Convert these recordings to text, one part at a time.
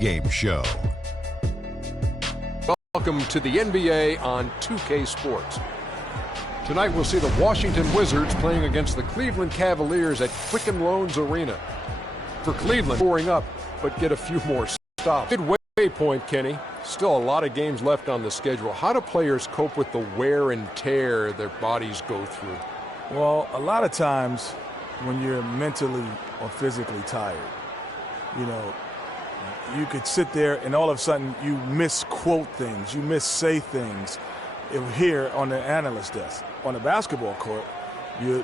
Game show. Welcome to the NBA on 2K Sports. Tonight we'll see the Washington Wizards playing against the Cleveland Cavaliers at Quicken Loans Arena. For Cleveland, scoring up, but get a few more stops. Midway point, Kenny. Still a lot of games left on the schedule. How do players cope with the wear and tear their bodies go through? Well, a lot of times when you're mentally or physically tired, you know, you could sit there and all of a sudden you misquote things, you missay things here on the analyst desk. On the basketball court,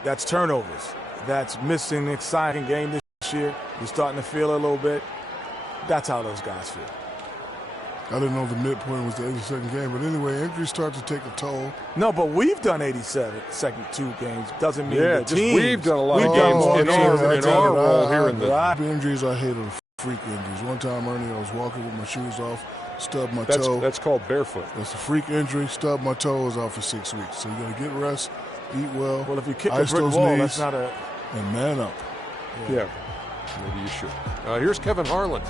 that's turnovers. That's missing an exciting game this year. You're starting to feel it a little bit. That's how those guys feel. I didn't know the midpoint was the 82nd game, but anyway, injuries start to take a toll. No, but we've done 87 second two games. Doesn't mean the teams. We've done a lot of games in our role here in the injuries. I hate them. Freak injuries. One time, Ernie, I was walking with my shoes off, stubbed my toe. That's called barefoot. That's a freak injury. Stubbed my toe, was out for 6 weeks. So you got to get rest, eat well. Well, if you kick a ice brick those wall, knees, that's not a. And man up. Yeah, maybe you should. Here's Kevin Harlan.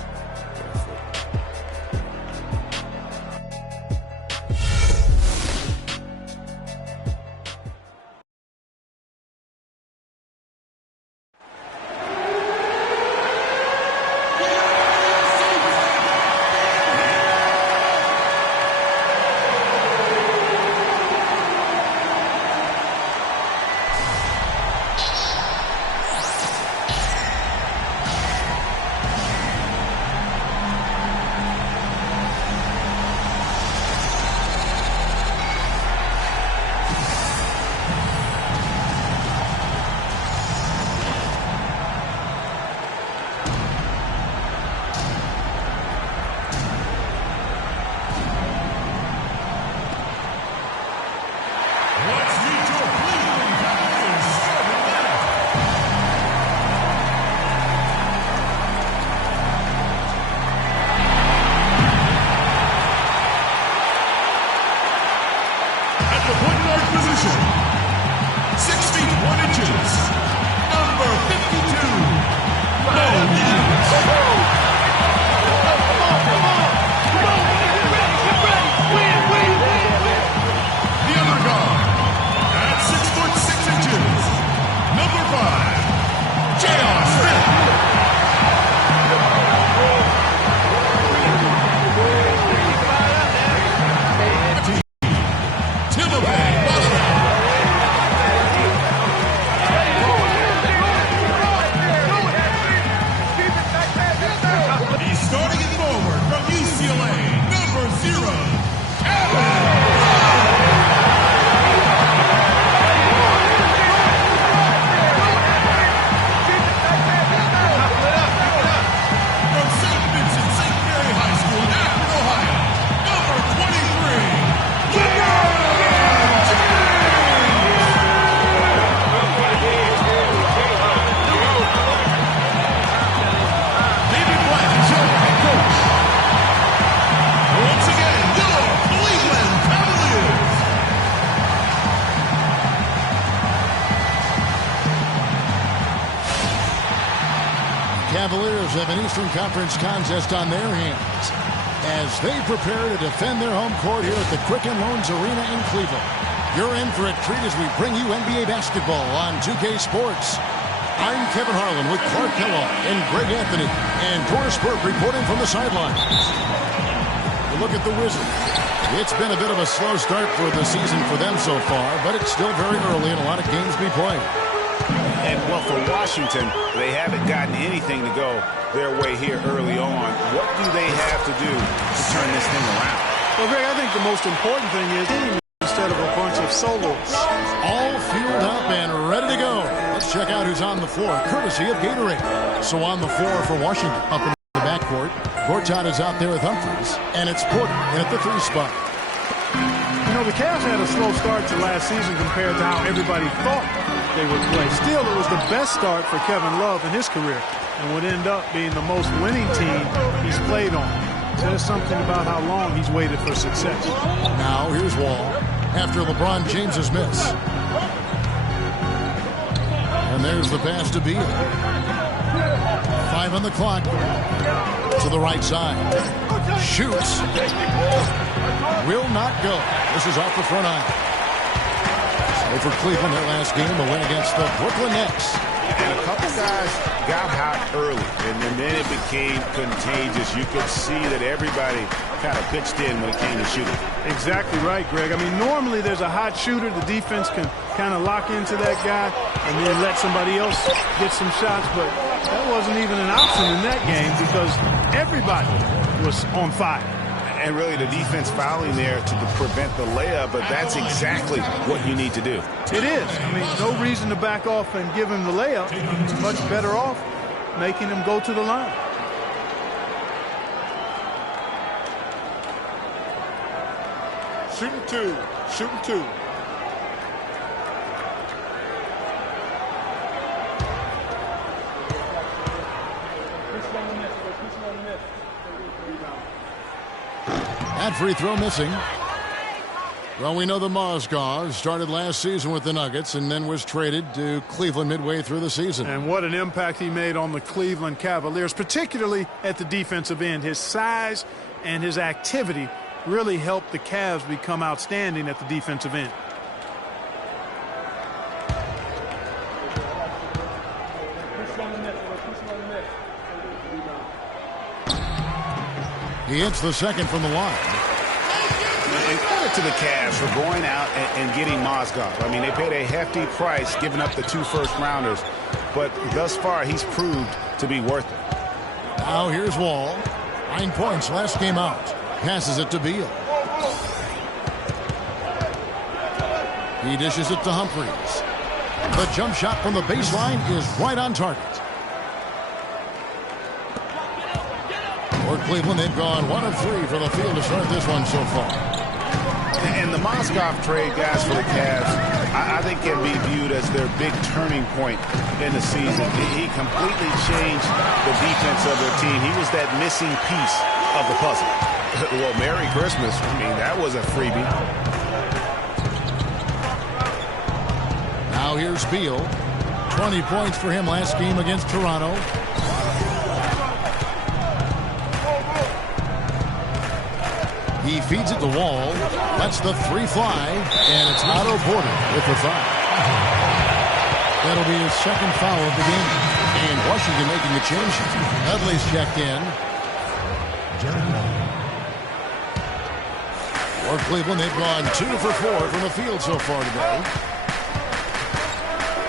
Cavaliers have an Eastern Conference contest on their hands as they prepare to defend their home court here at the Quicken Loans Arena in Cleveland. You're in for a treat as we bring you NBA basketball on 2K Sports. I'm Kevin Harlan with Clark Kellogg and Greg Anthony and Doris Burke reporting from the sidelines. Look at the Wizards. It's been a bit of a slow start for the season for them so far, but it's still very early and a lot of games to be played. And, well, for Washington, they haven't gotten anything to go their way here early on. What do they have to do to turn this thing around? Well, Greg, I think the most important thing is team instead of a bunch of solos. All fueled up and ready to go. Let's check out who's on the floor, courtesy of Gatorade. So on the floor for Washington, up in the backcourt, Gortat is out there with Humphries, and it's Porter in at the 3 spot. You know, the Cavs had a slow start to last season compared to how everybody thought they would play. Still, it was the best start for Kevin Love in his career and would end up being the most winning team he's played on. Says something about how long he's waited for success. Now, here's Wall after LeBron James's miss. And there's the pass to Beal. 5 on the clock. To the right side. Shoots. Will not go. This is off the front eye. So for Cleveland, their last game, a win against the Brooklyn Nets. And a couple guys got hot early, and then it became contagious. You could see that everybody kind of pitched in when it came to shooting. Exactly right, Greg. I mean, normally there's a hot shooter. The defense can kind of lock into that guy and then let somebody else get some shots, but that wasn't even an option in that game because everybody was on fire. And really the defense fouling there to prevent the layup, but that's exactly what you need to do. It is. I mean, no reason to back off and give him the layup. Much better off making him go to the line. Shooting two. Shooting two. That free throw missing. Well, we know the Mozgov started last season with the Nuggets and then was traded to Cleveland midway through the season. And what an impact he made on the Cleveland Cavaliers, particularly at the defensive end. His size and his activity really helped the Cavs become outstanding at the defensive end. He hits the second from the line. And credit to the Cavs for going out and getting Mozgov. I mean, they paid a hefty price giving up the 2 first-rounders, but thus far he's proved to be worth it. Now here's Wall. 9 points last game out. Passes it to Beal. He dishes it to Humphries. The jump shot from the baseline is right on target. For Cleveland, they've gone 1 of 3 from the field to start this one so far. And the Mozgov trade, guys, for the Cavs, I think can be viewed as their big turning point in the season. He completely changed the defense of their team. He was that missing piece of the puzzle. Well, Merry Christmas. I mean, that was a freebie. Now here's Beal. 20 points for him last game against Toronto. He feeds it to Wall, lets the 3 fly, and it's Otto Porter with the foul. That'll be his second foul of the game. And Washington making the change. Dudley's checked in. For Cleveland, they've gone 2 for 4 from the field so far today.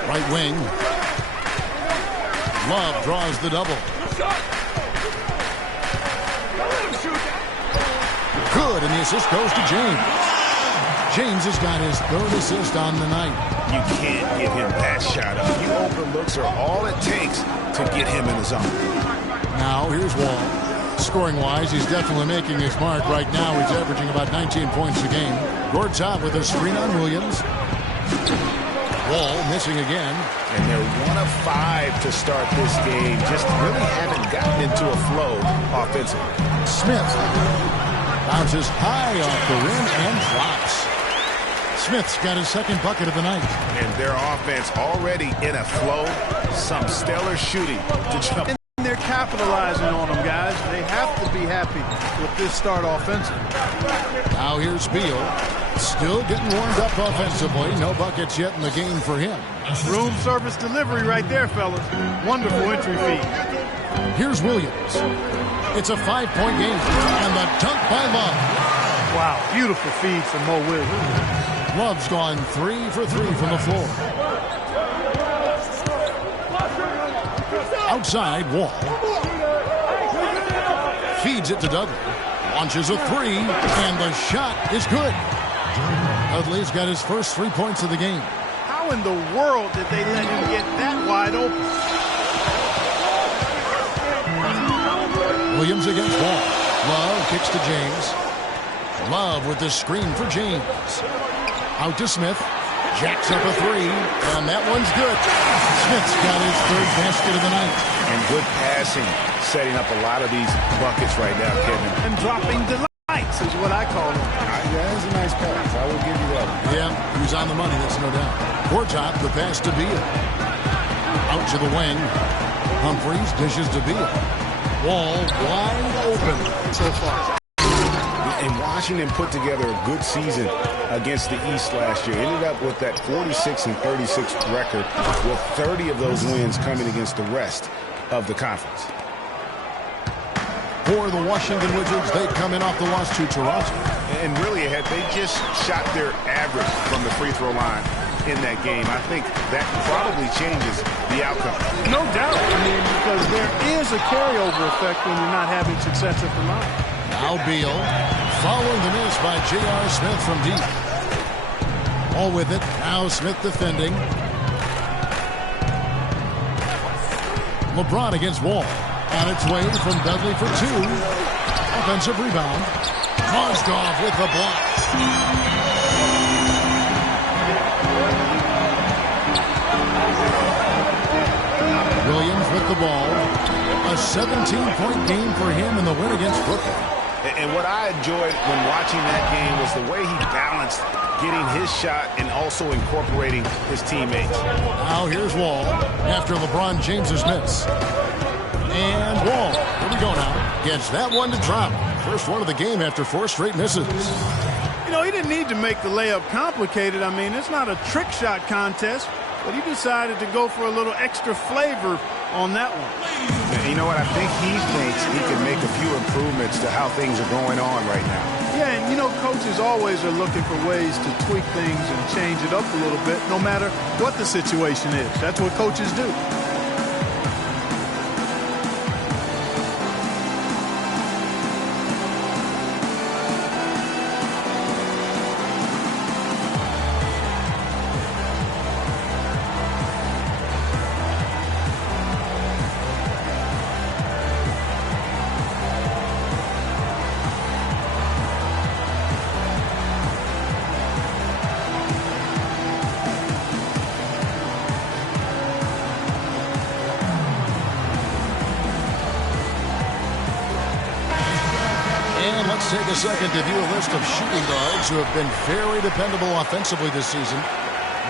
Right wing. Love draws the double. Good, and the assist goes to James. James has got his 3rd assist on the night. You can't give him that shot. A few open looks are all it takes to get him in the zone. Now here's Wall. Scoring-wise, he's definitely making his mark. Right now, he's averaging about 19 points a game. Gord's out with a screen on Williams. Wall missing again. And they're 1 of 5 to start this game. Just really haven't gotten into a flow offensively. Smith bounces high off the rim and drops. Smith's got his 2nd bucket of the night. And their offense already in a flow. Some stellar shooting to jump. And they're capitalizing on them, guys. They have to be happy with this start offensively. Now here's Beal. Still getting warmed up offensively. No buckets yet in the game for him. Room service delivery right there, fellas. Wonderful entry feed. Here's Williams. It's a 5-point game. And the dunk by Love. Wow, beautiful feed from Mo Williams. Love's gone 3 for 3 from the floor. Outside, Wall. Feeds it to Dudley. Launches a 3, and the shot is good. Dudley's got his first 3 points of the game. How in the world did they let him get that wide open? Williams against Wall. Love kicks to James. Love with the screen for James. Out to Smith. Jacks up a 3, and that one's good. Smith's got his 3rd basket of the night. And good passing, setting up a lot of these buckets right now, Kevin. And dropping delights is what I call them. Yeah, that's a nice pass. I will give you that. Yeah, he's on the money, that's no doubt. Gortop, the pass to Beal. Out to the wing. Humphries dishes to Beal. Wall wide open so far. And Washington put together a good season against the East last year. Ended up with that 46-36 record, with 30 of those wins coming against the rest of the conference. For the Washington Wizards, they come in off the loss to Toronto. And really, had they just shot their average from the free throw line in that game, I think that probably changes the outcome. No doubt. I mean, because there is a carryover effect when you're not having success at the line. Now Beal, following the miss by J.R. Smith from deep. All with it. Now Smith defending. LeBron against Wall. On its way from Dudley for two. Offensive rebound. Mozgov with the block. Williams with the ball. A 17-point game for him in the win against Brooklyn. And what I enjoyed when watching that game was the way he balanced getting his shot and also incorporating his teammates. Now here's Wall after LeBron James's miss. And Wall, here we go now. Gets that one to drop. First one of the game after 4 straight misses. You know, he didn't need to make the layup complicated. I mean, it's not a trick shot contest, but he decided to go for a little extra flavor on that one. You know what? I think he thinks he can make a few improvements to how things are going on right now. Yeah, and you know, coaches always are looking for ways to tweak things and change it up a little bit, no matter what the situation is. That's what coaches do. Take a second to view a list of shooting guards who have been very dependable offensively this season.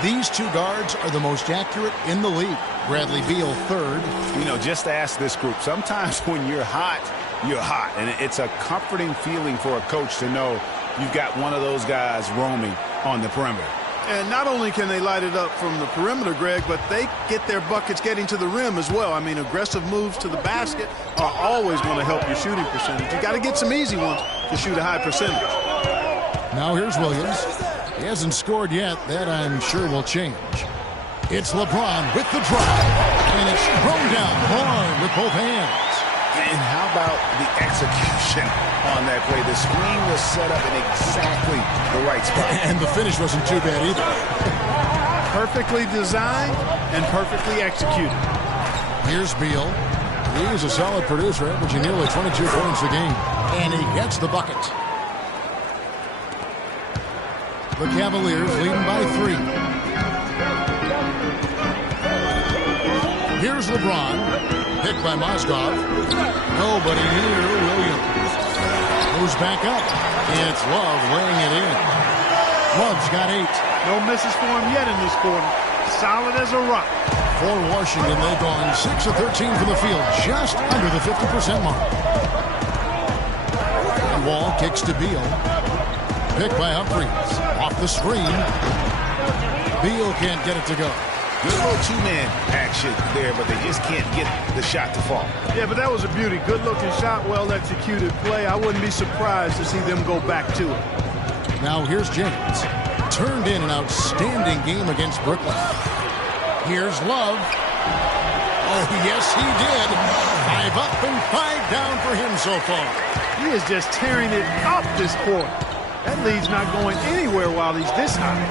These two guards are the most accurate in the league. Bradley Beal, third. You know, just ask this group. Sometimes when you're hot, you're hot. And it's a comforting feeling for a coach to know you've got one of those guys roaming on the perimeter. And not only can they light it up from the perimeter, Greg, but they get their buckets getting to the rim as well. I mean, aggressive moves to the basket are always going to help your shooting percentage. You got to get some easy ones to shoot a high percentage. Now here's Williams. He hasn't scored yet. That, I'm sure, will change. It's LeBron with the drive. And it's thrown down hard with both hands. And how about the execution on that play? The screen was set up in exactly the right spot. And the finish wasn't too bad either. Perfectly designed and perfectly executed. Here's Beal. He is a solid producer, averaging nearly 22 points a game. And he gets the bucket. The Cavaliers leading by 3. Here's LeBron. Picked by Mozgov. Nobody near Williams. Goes back up. It's Love laying it in. Love's got 8. No misses for him yet in this quarter. Solid as a rock. For Washington, they've gone 6 of 13 from the field, just under the 50% mark. And Wall kicks to Beal. Picked by Humphries. Off the screen. Beal can't get it to go. Good little two-man action there, but they just can't get the shot to fall. Yeah, but that was a beauty. Good-looking shot, well-executed play. I wouldn't be surprised to see them go back to it. Now here's James. Turned in an outstanding game against Brooklyn. Here's Love. Oh, yes, he did. 5 up and 5 down for him so far. He is just tearing it up this quarter. That lead's not going anywhere while he's this high.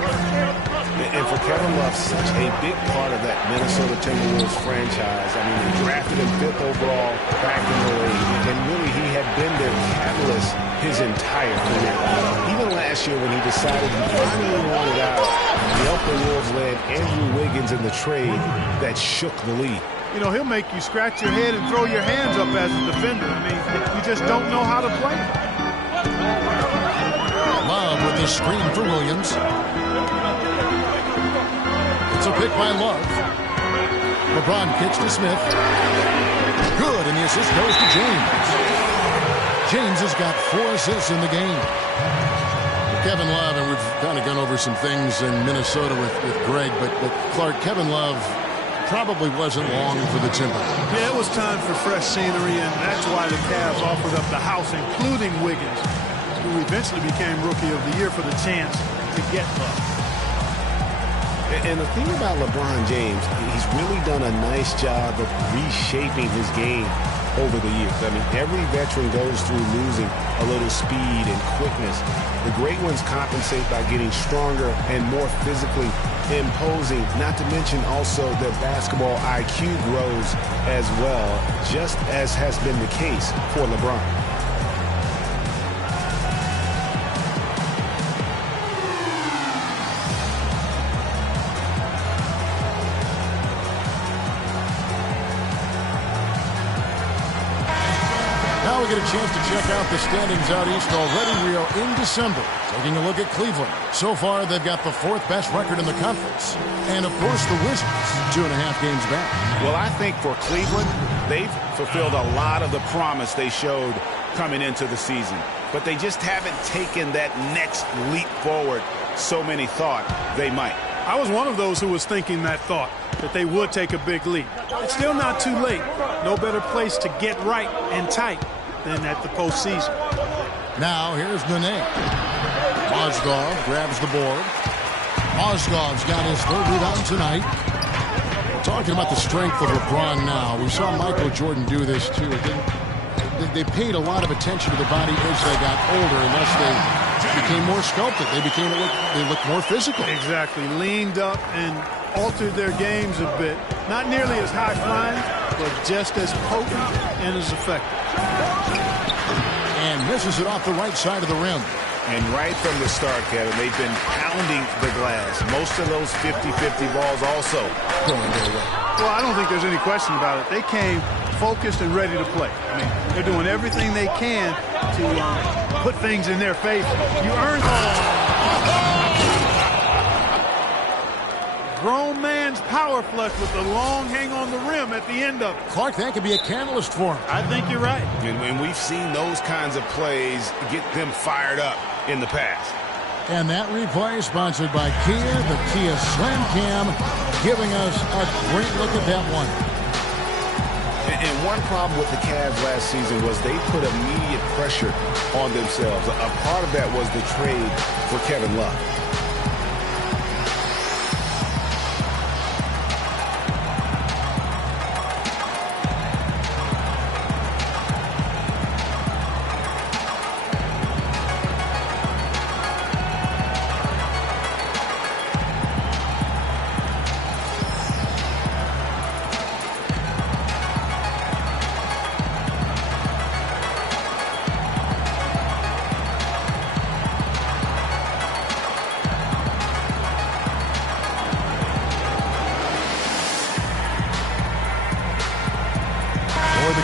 And for Kevin Love, such a big part of that Minnesota Timberwolves franchise. I mean, they drafted him 5th overall back in the league. And really, he had been their catalyst his entire career. Even last year when he decided he finally wanted out, the Oakland Wolves led Andrew Wiggins in the trade that shook the league. You know, he'll make you scratch your head and throw your hands up as a defender. I mean, you just don't know how to play. Love with the screen for Williams. It's a pick by Love. LeBron kicks to Smith. Good, and the assist goes to James. James has got 4 assists in the game. Kevin Love, and we've kind of gone over some things in Minnesota with Greg, but Clark, Kevin Love probably wasn't long for the Timberwolves. Yeah, it was time for fresh scenery, and that's why the Cavs offered up the house, including Wiggins, who eventually became Rookie of the Year, for the chance to get Love. And the thing about LeBron James, he's really done a nice job of reshaping his game over the years. I mean, every veteran goes through losing a little speed and quickness. The great ones compensate by getting stronger and more physically imposing, not to mention also their basketball IQ grows as well, just as has been the case for LeBron. Now we get a chance to check out the standings out east already. We are in December. Taking a look at Cleveland. So far, they've got the 4th best record in the conference. And, of course, the Wizards, 2.5 games back. Well, I think for Cleveland, they've fulfilled a lot of the promise they showed coming into the season. But they just haven't taken that next leap forward so many thought they might. I was one of those who was thinking that thought, that they would take a big leap. It's still not too late. No better place to get right and tight than at the postseason. Now, here's Nene. Mozgov grabs the board. Mozgov's got his 3rd rebound tonight. Talking about the strength of LeBron now. We saw Michael Jordan do this, too. They paid a lot of attention to the body as they got older, unless they became more sculpted. They looked more physical. Exactly. Leaned up and altered their games a bit. Not nearly as high-flying, but just as potent and as effective. And misses it off the right side of the rim. And right from the start, Kevin, they've been pounding the glass. Most of those 50-50 balls also going their way. Well, I don't think there's any question about it. They came focused and ready to play. I mean, they're doing everything they can to put things in their favor. You earned grown man's power flush with the long hang on the rim at the end of it. Clark, that could be a catalyst for him. I think you're right. And we've seen those kinds of plays get them fired up in the past. And that replay sponsored by Kia, the Kia Slam Cam, giving us a great look at that one. And one problem with the Cavs last season was they put immediate pressure on themselves. A part of that was the trade for Kevin Love.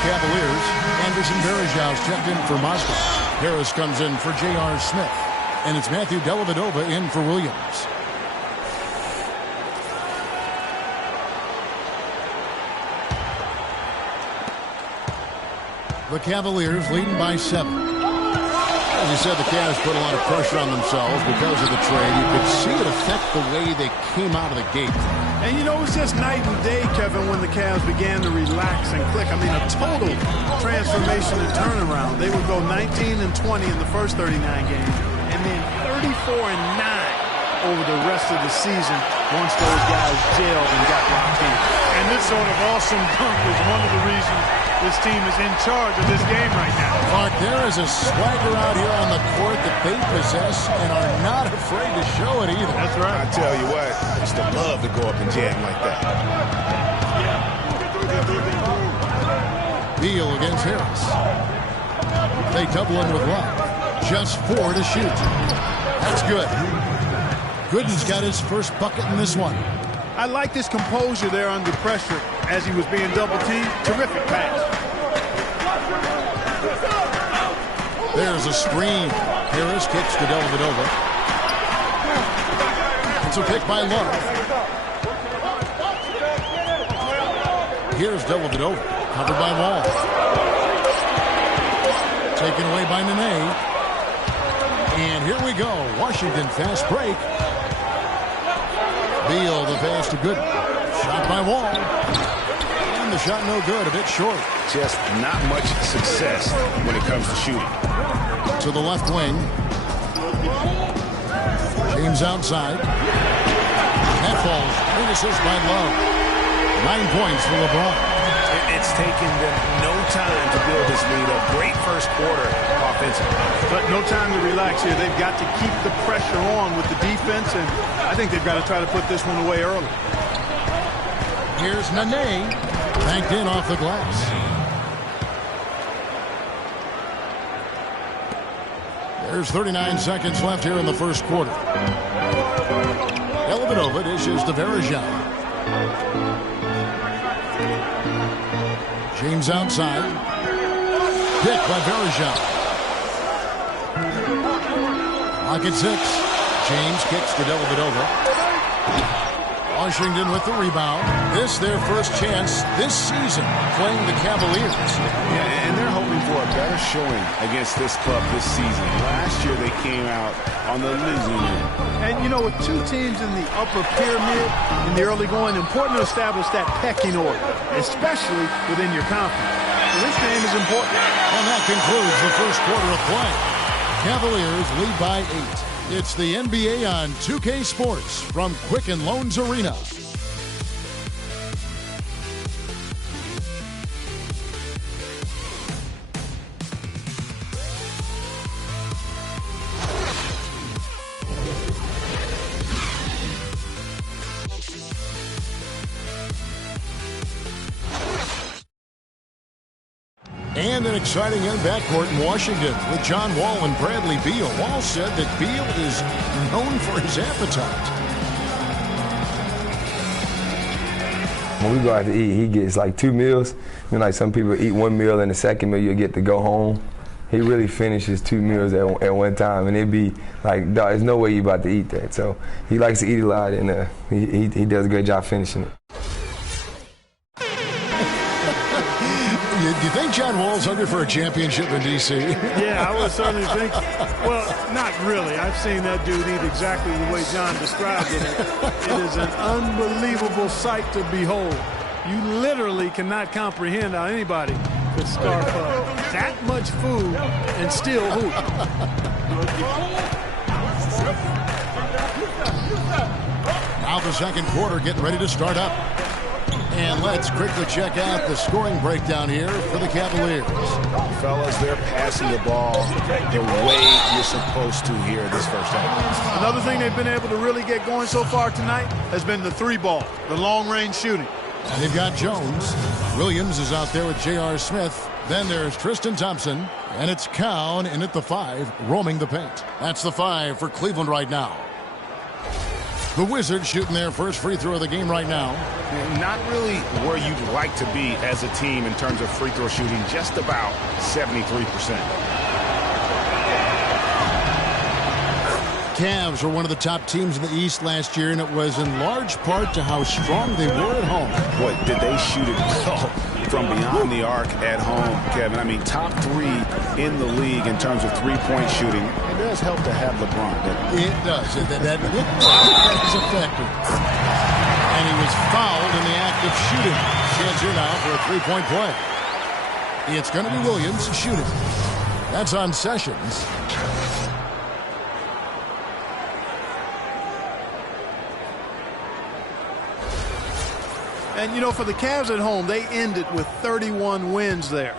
Cavaliers, Anderson Varejão's checked in for Moscow. Harris comes in for J.R. Smith. And it's Matthew Dellavedova in for Williams. The Cavaliers leading by 7. As you said, the Cavs put a lot of pressure on themselves because of the trade. You could see it affect the way they came out of the gate. And, you know, it was just night and day, Kevin, when the Cavs began to relax and click. I mean, a total transformation and turnaround. They would go 19-20 in the first 39 games, and then 34-9 over the rest of the season once those guys gelled and got locked in. And this sort of awesome dunk is one of the reasons this team is in charge of this game right now. Clark, there is a swagger out here on the court that they possess and are not afraid to show it either. That's right. I tell you what, it's the love to go up and jam like that. Beal against Harris. They double in with Love. Just 4 to shoot. That's good. Gooden's got his first bucket in this one. I like his composure there under pressure as he was being double-teamed. Terrific pass. There's a screen. Harris kicks to Dellavedova. It's a pick by Love. Here's Dellavedova. Covered by Wall. Taken away by Nene. And here we go. Washington fast break. Beal, the pass to Gooden. Shot by Wall. And the shot no good, a bit short. Just not much success when it comes to shooting. To the left wing. James outside. That falls. Great assist by Love. 9 points for LeBron. It's taken them no time to build this lead. A great first quarter offensively. But no time to relax here. They've got to keep the pressure on with the defense, and I think they've got to try to put this one away early. Here's Nene. Banked in off the glass. There's 39 seconds left here in the first quarter. Dellavedova dishes to Varejao. James outside. Pick by Varejao. Clock at 6. James kicks to Dellavedova. Washington with the rebound. This their first chance this season playing the Cavaliers. Yeah, and they're hoping for a better showing against this club this season. Last year they came out on the losing end. And, you know, with two teams in the upper pyramid in the early going, important to establish that pecking order, especially within your conference. So this game is important. And that concludes the first quarter of play. Cavaliers lead by 8. It's the NBA on 2K Sports from Quicken Loans Arena. And an exciting young backcourt in Washington with John Wall and Bradley Beal. Wall said that Beal is known for his appetite. When we go out to eat, he gets like 2 meals. You know, like some people eat 1 meal and the second meal you get to go home. He really finishes 2 meals at one time, and it'd be like, dog, there's no way you about to eat that. So he likes to eat a lot, and he does a great job finishing it. Do you think John Wall's hungry for a championship in D.C.? Yeah, I would certainly think. Well, not really. I've seen that dude eat exactly the way John described it. It is an unbelievable sight to behold. You literally cannot comprehend how anybody could scarf up that much food and still hoop. Now the second quarter getting ready to start up. And let's quickly check out the scoring breakdown here for the Cavaliers. Fellas, they're passing the ball the way you're supposed to here this first half. Another thing they've been able to really get going so far tonight has been the 3-ball, the long-range shooting. And they've got Jones. Williams is out there with J.R. Smith. Then there's Tristan Thompson. And it's Cowan in at the 5, roaming the paint. That's the 5 for Cleveland right now. The Wizards shooting their first free throw of the game right now. Not really where you'd like to be as a team in terms of free throw shooting, just about 73%. Cavs were one of the top teams in the East last year, and it was in large part to how strong they were at home. Boy, did they shoot it well from beyond the arc at home, Kevin. I mean, top 3 in the league in terms of three-point shooting. It does help to have LeBron, doesn't it? It does. That is effective. And he was fouled in the act of shooting. Chance here now for a three-point play. It's going to be Williams shooting. That's on Sessions. And, you know, for the Cavs at home, they ended with 31 wins there.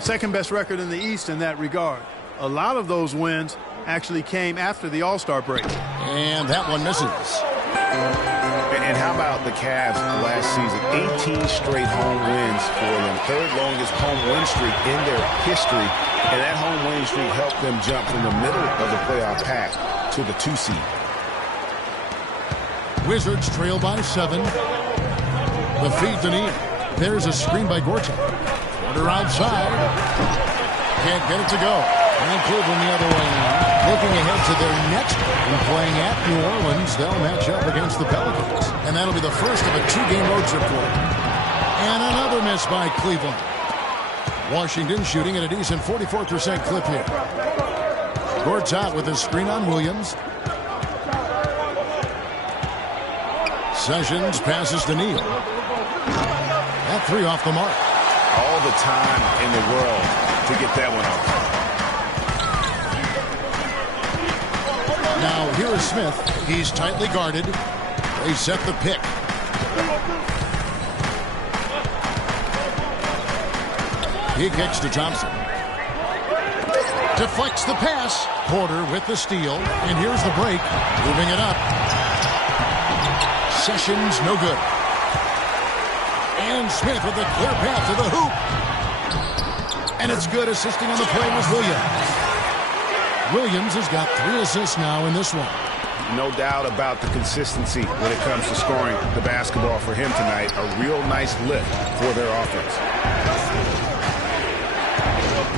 Second best record in the East in that regard. A lot of those wins actually came after the All-Star break. And that one misses. And how about the Cavs last season? 18 straight home wins for them. Third longest home win streak in their history. And that home win streak helped them jump from the middle of the playoff pack to the 2 seed. Wizards trail by 7. The feed to Neal. There's a screen by Gortat. Quarter outside. Can't get it to go. And Cleveland the other way now. Looking ahead to their next game, playing at New Orleans. They'll match up against the Pelicans. And that'll be the first of a 2-game road trip for them. And another Another miss by Cleveland. Washington shooting at a decent 44% clip here. Gortat with his screen on Williams. Sessions passes to Neal. That three off the mark. All the time in the world to get that one off. Now here is Smith. He's tightly guarded. They set the pick. He kicks to Thompson. Deflects the pass. Porter with the steal. And here's the break. Moving it up. Sessions no good. And Smith with a clear path to the hoop. And it's good. Assisting on the play was Williams. Williams has got 3 assists now in this one. No doubt about the consistency when it comes to scoring the basketball for him tonight. A real nice lift for their offense.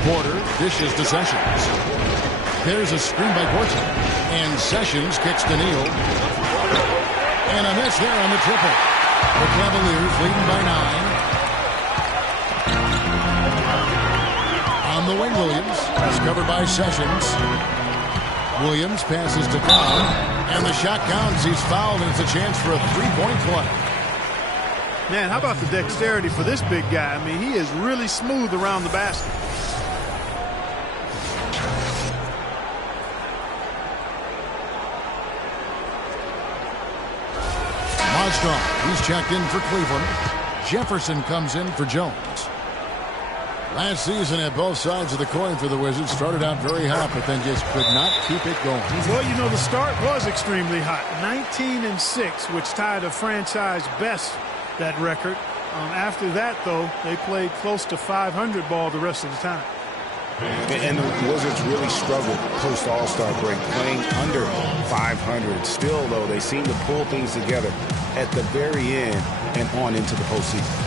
Porter dishes to Sessions. There's a screen by Gortat. And Sessions kicks to Neal. And a miss there on the triple. The Cavaliers leading by 9. On the wing, Williams is covered by Sessions. Williams passes to Cowan. And the shot counts. He's fouled, and it's a chance for a three-point play. Man, how about the dexterity for this big guy? I mean, he is really smooth around the basket. He's checked in for Cleveland. Jefferson comes in for Jones. Last season at both sides of the coin for the Wizards. Started out very hot, but then just could not keep it going. Well, you know, the start was extremely hot. 19-6, which tied a franchise best, that record. After that, though, they played close to 500 ball the rest of the time. And the Wizards really struggled post All-Star break, playing under 500. Still, though, they seem to pull things together at the very end and on into the postseason.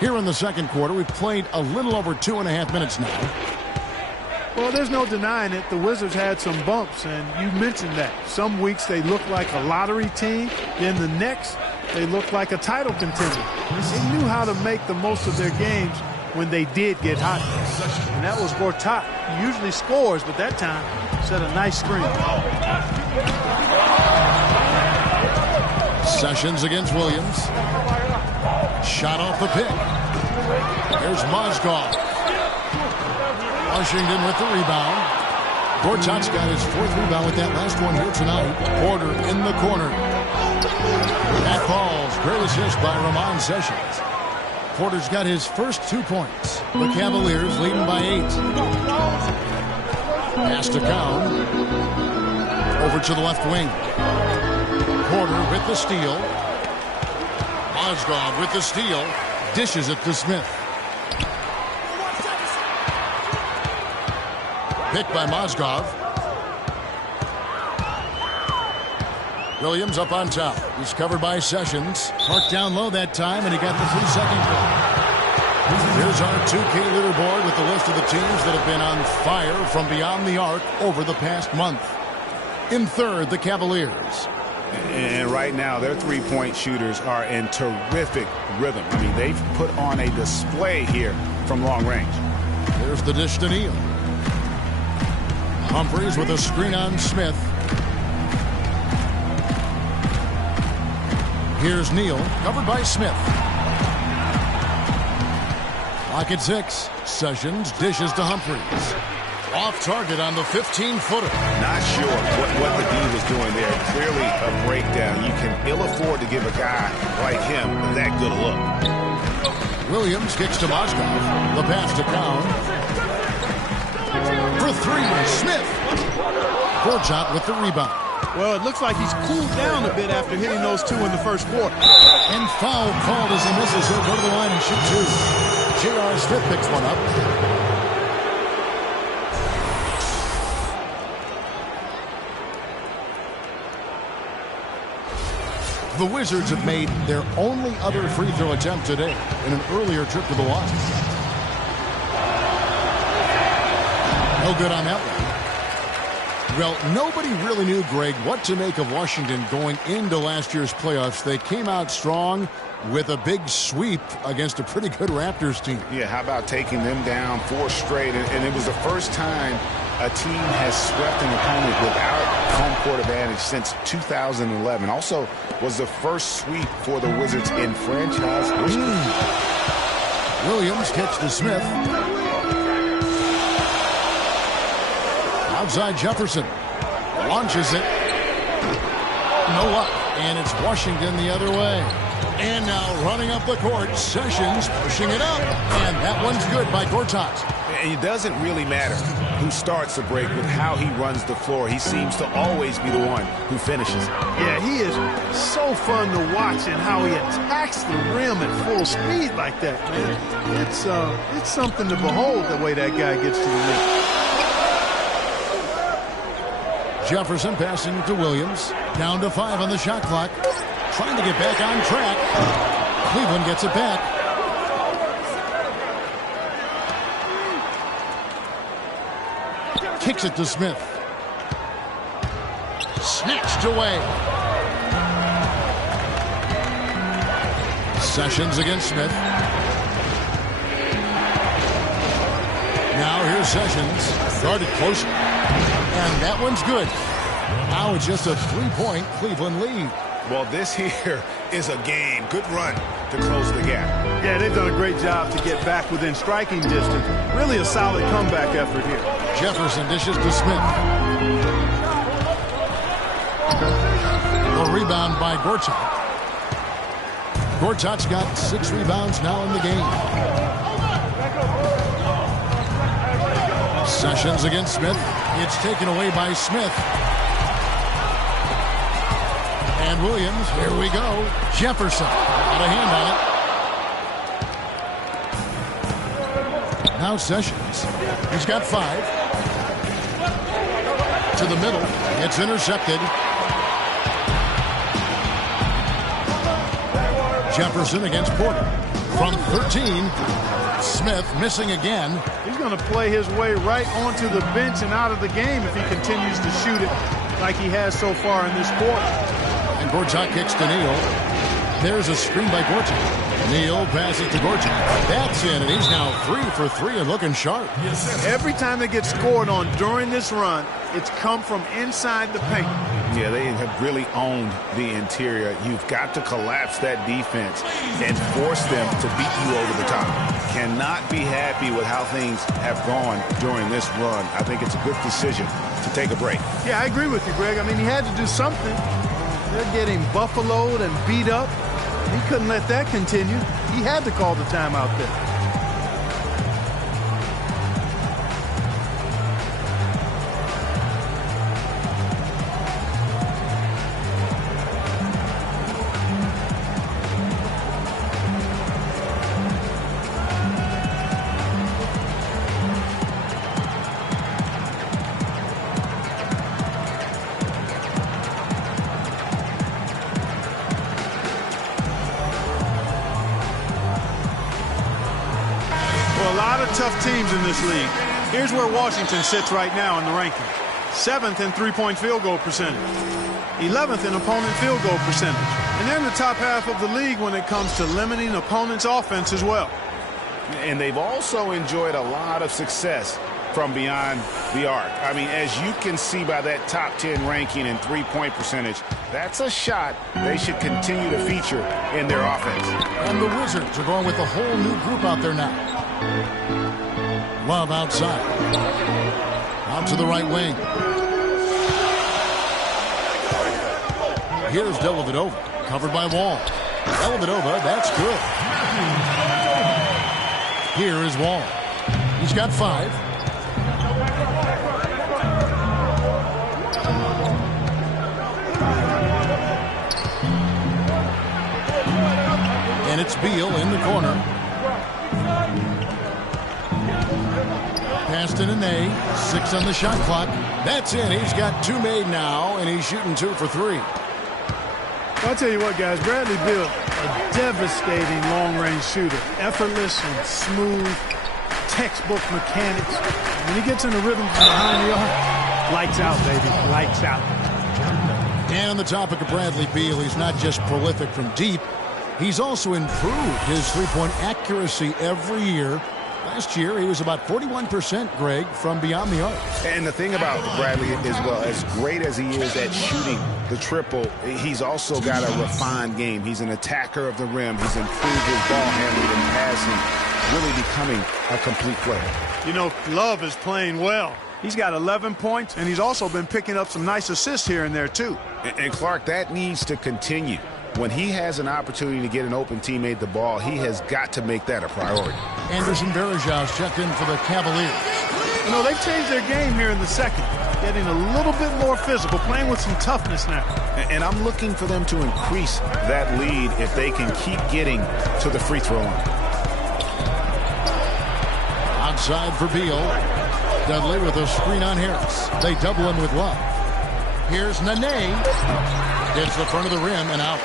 Here in the second quarter, we've played a little over 2.5 minutes now. Well, there's no denying it. The Wizards had some bumps, and you mentioned that. Some weeks they look like a lottery team. Then the next, they look like a title contender. They knew how to make the most of their games when they did get hot. And that was Gortat. He usually scores, but that time set a nice screen. Sessions against Williams. Shot off the pick. Here's Mozgov. Washington with the rebound. Gortat's got his 4th rebound with that last one here tonight. Porter in the corner. That falls. Great assist by Ramon Sessions. Porter's got his first 2 points. The Cavaliers leading by 8. Pass to Cowan. Over to the left wing. Porter with the steal. Mozgov with the steal. Dishes it to Smith. Picked by Mozgov. Williams up on top. He's covered by Sessions. Marked down low that time, and he got the 3-second call. Here's our 2K leaderboard with the list of the teams that have been on fire from beyond the arc over the past month. In third, the Cavaliers. And right now, their three-point shooters are in terrific rhythm. I mean, they've put on a display here from long range. There's the dish to Neal. Humphries with a screen on Smith. Here's Neal, covered by Smith. Clock at 6. Sessions dishes to Humphries. Off target on the 15-footer. Not sure what the D was doing there. Clearly a breakdown. You can ill afford to give a guy like him that good a look. Williams kicks to Mozgov. The pass to Cowan. For three, Smith. Gorchak with the rebound. Well, it looks like he's cooled down a bit after hitting those two in the first quarter. And foul called as he misses. He'll go to the line and shoot two. J.R. Smith picks one up. The Wizards have made their only other free throw attempt today in an earlier trip to the line. No good on that one. Well, nobody really knew, Greg, what to make of Washington going into last year's playoffs. They came out strong with a big sweep against a pretty good Raptors team. Yeah, how about taking them down 4 straight? And it was the first time a team has swept an opponent without home court advantage since 2011. Also was the first sweep for the Wizards in franchise history. Williams kicks to Smith. Outside Jefferson. Launches it. No luck. And it's Washington the other way. And now running up the court, Sessions pushing it up. And that one's good by Gortat. And it doesn't really matter who starts the break with how he runs the floor. He seems to always be the one who finishes. Yeah, he is so fun to watch and how he attacks the rim at full speed like that, man. It's something to behold the way that guy gets to the rim. Jefferson passing to Williams. Down to 5 on the shot clock. Trying to get back on track. Cleveland gets it back. Kicks it to Smith. Snatched away. Sessions against Smith. Now here's Sessions. Guarded close. And that one's good. Now it's just a 3-point Cleveland lead. Well, this here is a game. Good run to close the gap. Yeah, they've done a great job to get back within striking distance. Really a solid comeback effort here. Jefferson dishes to Smith. A rebound by Gortat. Gortat's got 6 rebounds now in the game. Sessions against Smith. It's taken away by Smith. And Williams, here we go. Jefferson, got a hand on it. Now Sessions. He's got 5. To the middle. It's intercepted. Jefferson against Porter. From 13. Smith missing again. He's going to play his way right onto the bench and out of the game if he continues to shoot it like he has so far in this quarter. And Gortat kicks to Neal. There's a screen by Gortat. Neal passes to Gortat. That's in, and he's now 3 for 3 and looking sharp. Every time they get scored on during this run, it's come from inside the paint. Yeah, they have really owned the interior. You've got to collapse that defense and force them to beat you over the top. Cannot be happy with how things have gone during this run. I think it's a good decision to take a break. Yeah, I agree with you, Greg. I mean, he had to do something. They're getting buffaloed and beat up. He couldn't let that continue. He had to call the timeout there. Tough teams in this league. Here's where Washington sits right now in the rankings. 7th in three-point field goal percentage. 11th in opponent field goal percentage. And they're in the top half of the league when it comes to limiting opponents' offense as well. And they've also enjoyed a lot of success from beyond the arc. I mean, as you can see by that top 10 ranking and three-point percentage, that's a shot they should continue to feature in their offense. And the Wizards are going with a whole new group out there now. Love outside. Out to the right wing. Here's Dellavedova, covered by Wall. Dellavedova, that's good. Here is Wall. He's got 5. And it's Beal in the corner. Pass to Nene. 6 on the shot clock. That's in. He's got 2 made now, and he's shooting 2 for 3. I'll tell you what, guys, Bradley Beal, a devastating long-range shooter. Effortless and smooth, textbook mechanics. When he gets in the rhythm from behind the arc, lights out, baby, lights out. And on the topic of Bradley Beal, he's not just prolific from deep, he's also improved his three-point accuracy every year. Last year, he was about 41%, Greg, from beyond the arc. And the thing about Bradley as well, as great as he is at shooting the triple, he's also got a refined game. He's an attacker of the rim. He's improved his ball handling and passing, really becoming a complete player. You know, Love is playing well. He's got 11 points, and he's also been picking up some nice assists here and there, too. And Clark, that needs to continue. When he has an opportunity to get an open teammate the ball, he has got to make that a priority. Anderson Varejão's checked in for the Cavaliers. You know, they've changed their game here in the second, getting a little bit more physical, playing with some toughness now. And I'm looking for them to increase that lead if they can keep getting to the free throw line. Outside for Beal. Dudley with a screen on Harris. They double him with Love. Here's Nene. Hits the front of the rim and out.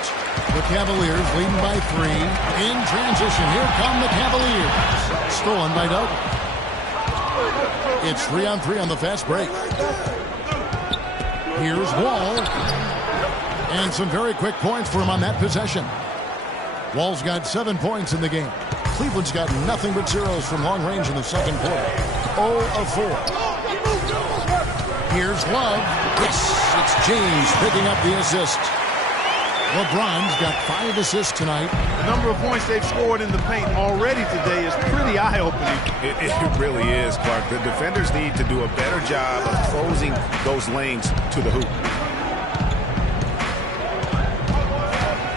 The Cavaliers leading by 3. In transition, here come the Cavaliers. Stolen by Dudley. It's 3-on-3 on the fast break. Here's Wall. And some very quick points for him on that possession. Wall's got 7 points in the game. Cleveland's got nothing but zeros from long range in the second quarter. 0 of 4. Here's Love. It's James picking up the assist. LeBron's got 5 assists tonight. The number of points they've scored in the paint already today is pretty eye-opening. It really is, Clark. The defenders need to do a better job of closing those lanes to the hoop.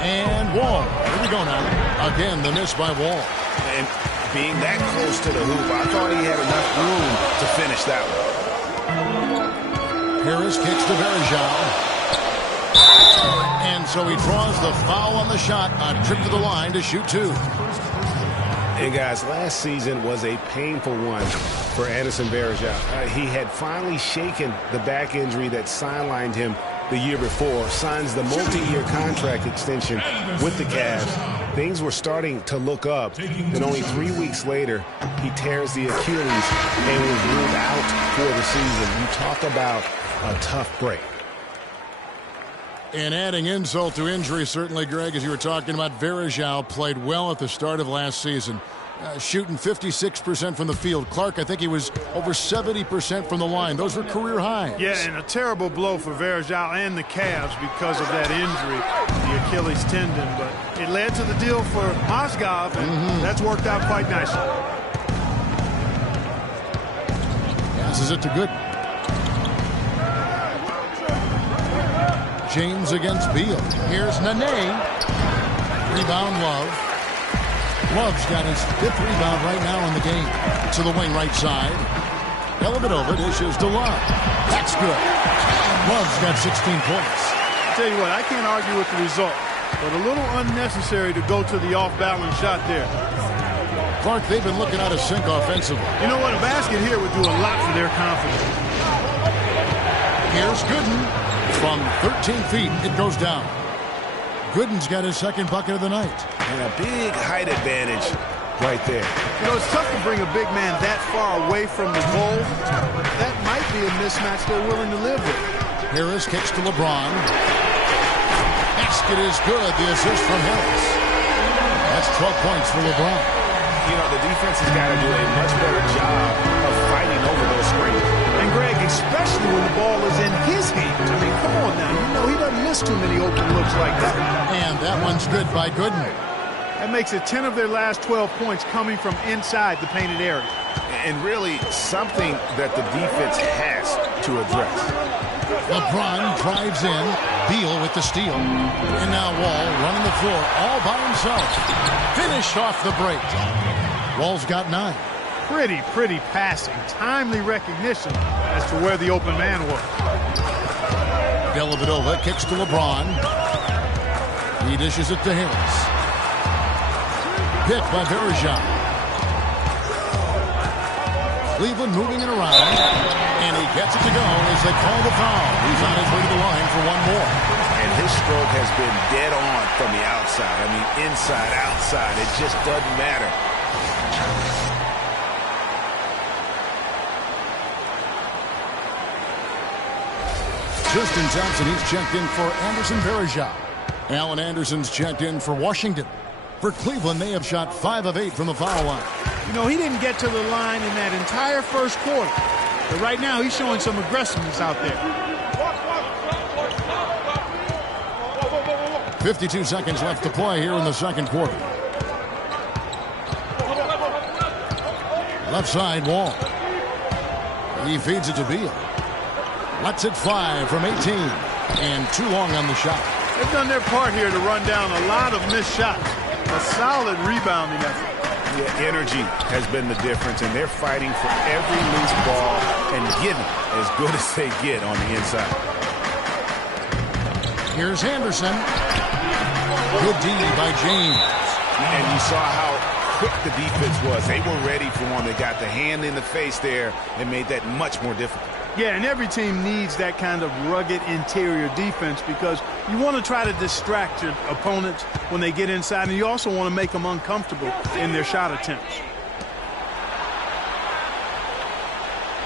And Wall. Here we go now. Again, the miss by Wall. And being that close to the hoop, I thought he had enough room to finish that one. Harris kicks to Varejão. And so he draws the foul on the shot. A trip to the line to shoot 2. And guys, last season was a painful one for Anderson Varejão. He had finally shaken the back injury that sidelined him the year before, signs the multi-year contract extension with the Cavs. Things were starting to look up. Then only 3 weeks later, he tears the Achilles and was ruled out for the season. You talk about a tough break. And adding insult to injury, certainly, Greg, as you were talking about, Varejão played well at the start of last season. Shooting 56% from the field. Clark, I think he was over 70% from the line. Those were career highs. Yeah, and a terrible blow for Varejão and the Cavs because of that injury, the Achilles tendon. But it led to the deal for Mozgov, and that's worked out quite nicely. Passes it to Gooden. James against Beal. Here's Nene. Rebound Love. Love's got his 5th rebound right now in the game. To the wing right side. Dellavedova dishes to Love. That's good. Love's got 16 points. I'll tell you what, I can't argue with the result, but a little unnecessary to go to the off-balance shot there. Clark, they've been looking out of sync offensively. You know what? A basket here would do a lot for their confidence. Here's Gooden. From 13 feet, it goes down. Gooden's got his 2nd bucket of the night. And a big height advantage right there. You know, it's tough to bring a big man that far away from the goal. That might be a mismatch they're willing to live with. Harris kicks to LeBron. Basket is good. The assist from Harris. That's 12 points for LeBron. You know, the defense has got to do a much better job of fighting over those screens. And Greg, especially when the ball is in his hands. I mean, come on now. You know he doesn't miss too many open looks like that. And that one's good by Gooden. That makes it 10 of their last 12 points coming from inside the painted area. and really something that the defense has to address. LeBron drives in. Beal with the steal. And now Wall running the floor all by himself. Finished off the break. Wall's got 9. Pretty passing. Timely recognition as to where the open man was. Dellavedova kicks to LeBron. He dishes it to Harris. Pick by Bergeron. Cleveland moving it around. And he gets it to go as they call the foul. He's on his way to the line for one more. And his stroke has been dead on from the outside. I mean, inside, outside. It just doesn't matter. Tristan Thompson, he's checked in for Anderson Varejao. Alan Anderson's checked in for Washington. For Cleveland, they have shot 5 of 8 from the foul line. You know, he didn't get to the line in that entire first quarter. But right now, he's showing some aggressiveness out there. 52 seconds left to play here in the second quarter. Left side, Wall. He feeds it to Beal. Lets it fly from 18. And too long on the shot. They've done their part here to run down a lot of missed shots. A solid rebounding effort. Yeah, energy has been the difference, and they're fighting for every loose ball and getting as good as they get on the inside. Here's Henderson. Good D by James. And you saw how quick the defense was. They were ready for one. They got the hand in the face there and made that much more difficult. Yeah, and every team needs that kind of rugged interior defense because you want to try to distract your opponents when they get inside, and you also want to make them uncomfortable in their shot attempts.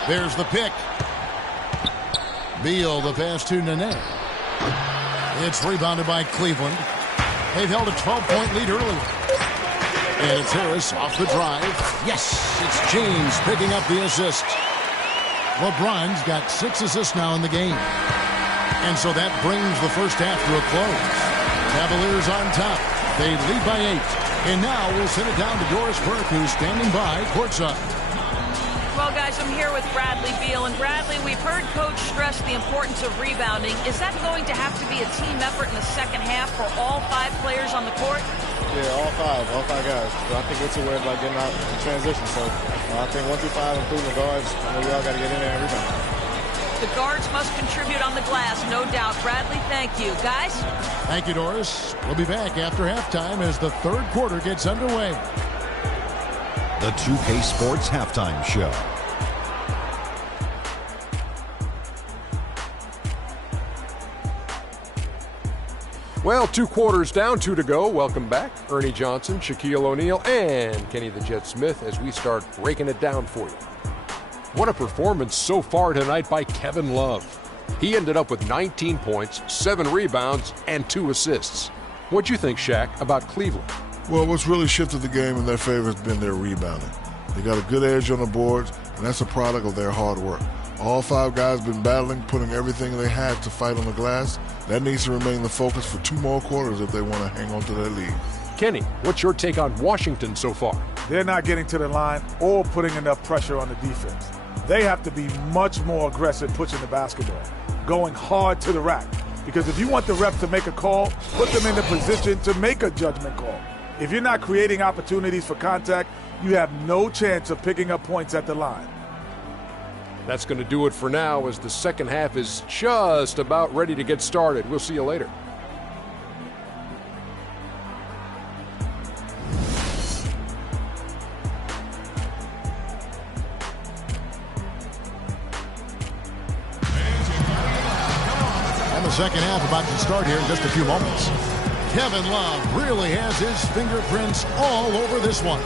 There's the pick. Beal, the pass to Nene. It's rebounded by Cleveland. They've held a 12-point lead earlier. And it's Harris off the drive. Yes, it's James picking up the assist. LeBron's got 6 assists now in the game. And so that brings the first half to a close. Cavaliers on top. They lead by 8. And now we'll send it down to Doris Burke, who's standing by courtside. Well, guys, I'm here with Bradley Beal. And Bradley, we've heard Coach stress the importance of rebounding. Is that going to have to be a team effort in the second half for all 5 players on the court? Yeah, all five guys. So I think we're too worried about getting out in transition. So I think 1 through 5, including the guards, we all got to get in there and rebound. The guards must contribute on the glass, no doubt. Bradley, thank you. Guys? Thank you, Doris. We'll be back after halftime as the third quarter gets underway. The 2K Sports Halftime Show. Well, 2 quarters down, 2 to go. Welcome back. Ernie Johnson, Shaquille O'Neal, and Kenny the Jet Smith as we start breaking it down for you. What a performance so far tonight by Kevin Love. He ended up with 19 points, 7 rebounds, and 2 assists. What'd you think, Shaq, about Cleveland? Well, what's really shifted the game in their favor has been their rebounding. They got a good edge on the boards, and that's a product of their hard work. All 5 guys been battling, putting everything they had to fight on the glass. That needs to remain the focus for 2 more quarters if they want to hang on to their lead. Kenny, what's your take on Washington so far? They're not getting to the line or putting enough pressure on the defense. They have to be much more aggressive pushing the basketball, going hard to the rack. Because if you want the ref to make a call, put them in the position to make a judgment call. If you're not creating opportunities for contact, you have no chance of picking up points at the line. That's going to do it for now as the second half is just about ready to get started. We'll see you later. And the second half about to start here in just a few moments. Kevin Love really has his fingerprints all over this one.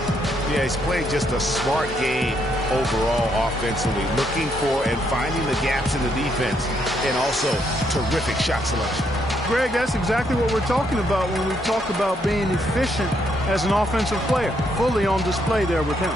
Yeah, he's played just a smart game overall offensively, looking for and finding the gaps in the defense, and also terrific shot selection. Greg, that's exactly what we're talking about when we talk about being efficient as an offensive player. Fully on display there with him.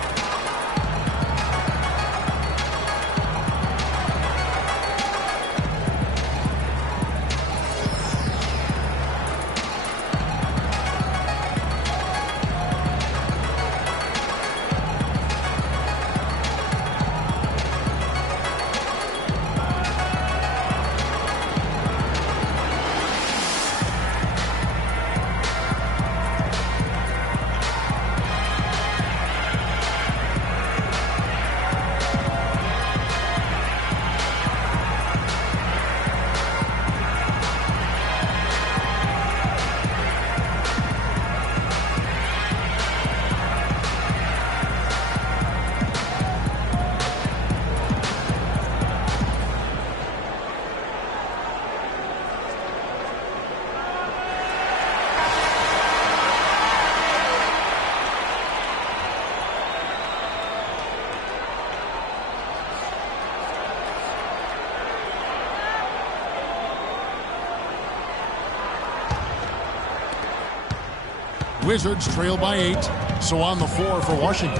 Wizards trail by 8, so on the floor for Washington.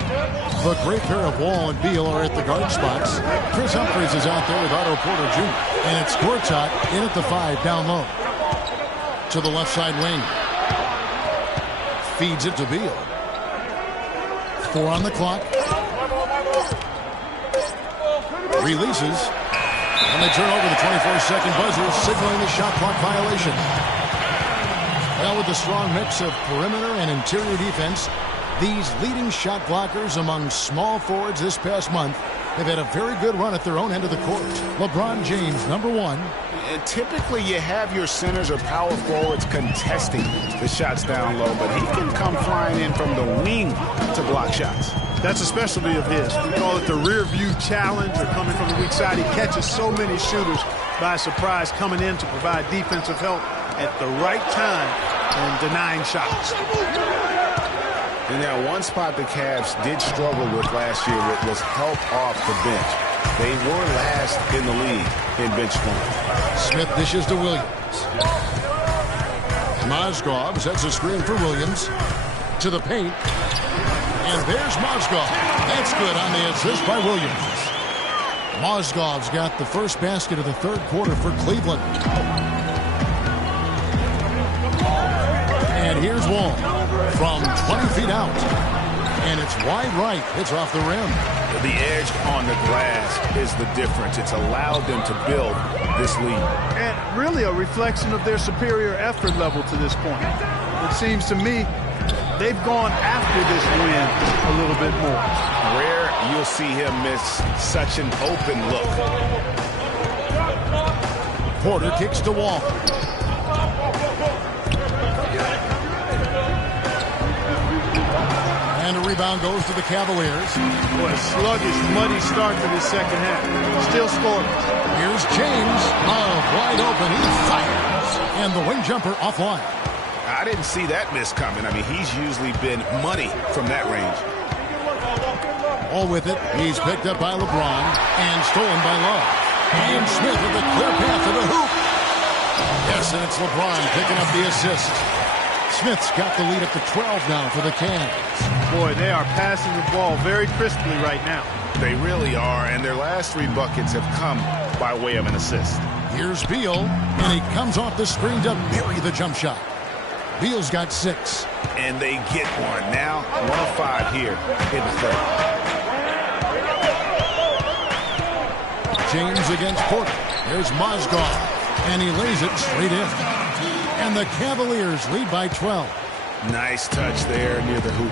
The great pair of Wall and Beal are at the guard spots. Chris Humphries is out there with Otto Porter Jr. And it's Gortat in at the 5 down low. To the left side wing. Feeds it to Beal. 4 on the clock. Releases. And they turn over the 24-second buzzer, signaling a shot clock violation. Well, with a strong mix of perimeter and interior defense, these leading shot blockers among small forwards this past month have had a very good run at their own end of the court. LeBron James, number 1. And typically you have your centers or power forwards contesting the shots down low, but he can come flying in from the wing to block shots. That's a specialty of his. We call it the rear view challenge, or coming from the weak side. He catches so many shooters by surprise, coming in to provide defensive help at the right time and denying shots. And now one spot the Cavs did struggle with last year was help off the bench. They were last in the league in bench scoring. Smith dishes to Williams. Mozgov sets a screen for Williams. To the paint. And there's Mozgov. That's good on the assist by Williams. Mozgov's got the first basket of the third quarter for Cleveland. And here's Wall from 20 feet out. And it's wide right. It's off the rim. The edge on the glass is the difference. It's allowed them to build this lead. And really a reflection of their superior effort level to this point. It seems to me they've gone after this win a little bit more. Rare you'll see him miss such an open look. Porter kicks to Wall. And a rebound goes to the Cavaliers. Boy, a sluggish, muddy start to this second half. Still scoreless. Here's James. Love wide open. He fires. And the wing jumper offline. I didn't see that miss coming. I mean, he's usually been muddy from that range. All with it. He's picked up by LeBron and stolen by Love. And Smith with a clear path to the hoop. Yes, and it's LeBron picking up the assist. Smith's got the lead up to 12 now for the Cavs. Boy, they are passing the ball very crisply right now. They really are, and their last 3 buckets have come by way of an assist. Here's Beal, and he comes off the screen to bury the jump shot. Beal's got 6. And they get one. Now 1 of 5 here in the third. James against Porter. There's Mozgov, and he lays it straight in. And the Cavaliers lead by 12. Nice touch there near the hoop.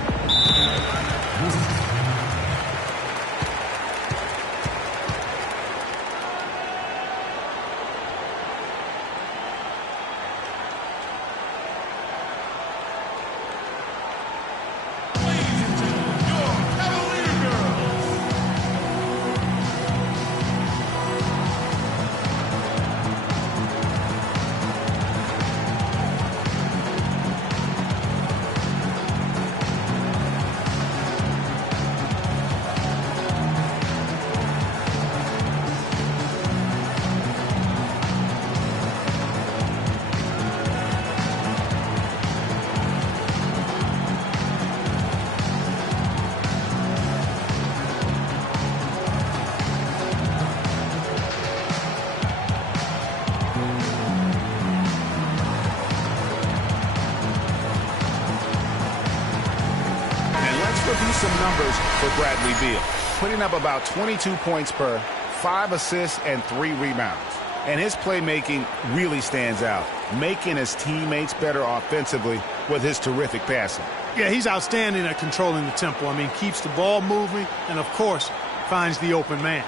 Some numbers for Bradley Beal, putting up about 22 points per, 5 assists and 3 rebounds. And his playmaking really stands out, making his teammates better offensively with his terrific passing. Yeah, he's outstanding at controlling the tempo. I mean, keeps the ball moving and, of course, finds the open man.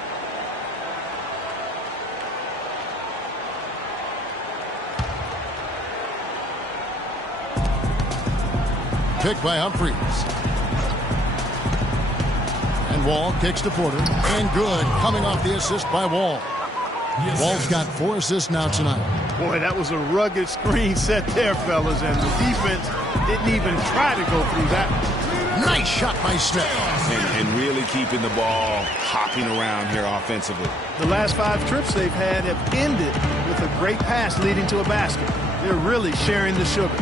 Picked by Humphries. And Wall kicks to Porter. And good. Coming off the assist by Wall. Wall's got 4 assists now tonight. Boy, that was a rugged screen set there, fellas. And the defense didn't even try to go through that. Nice shot by Smith. And really keeping the ball hopping around here offensively. The last 5 trips they've had have ended with a great pass leading to a basket. They're really sharing the sugar.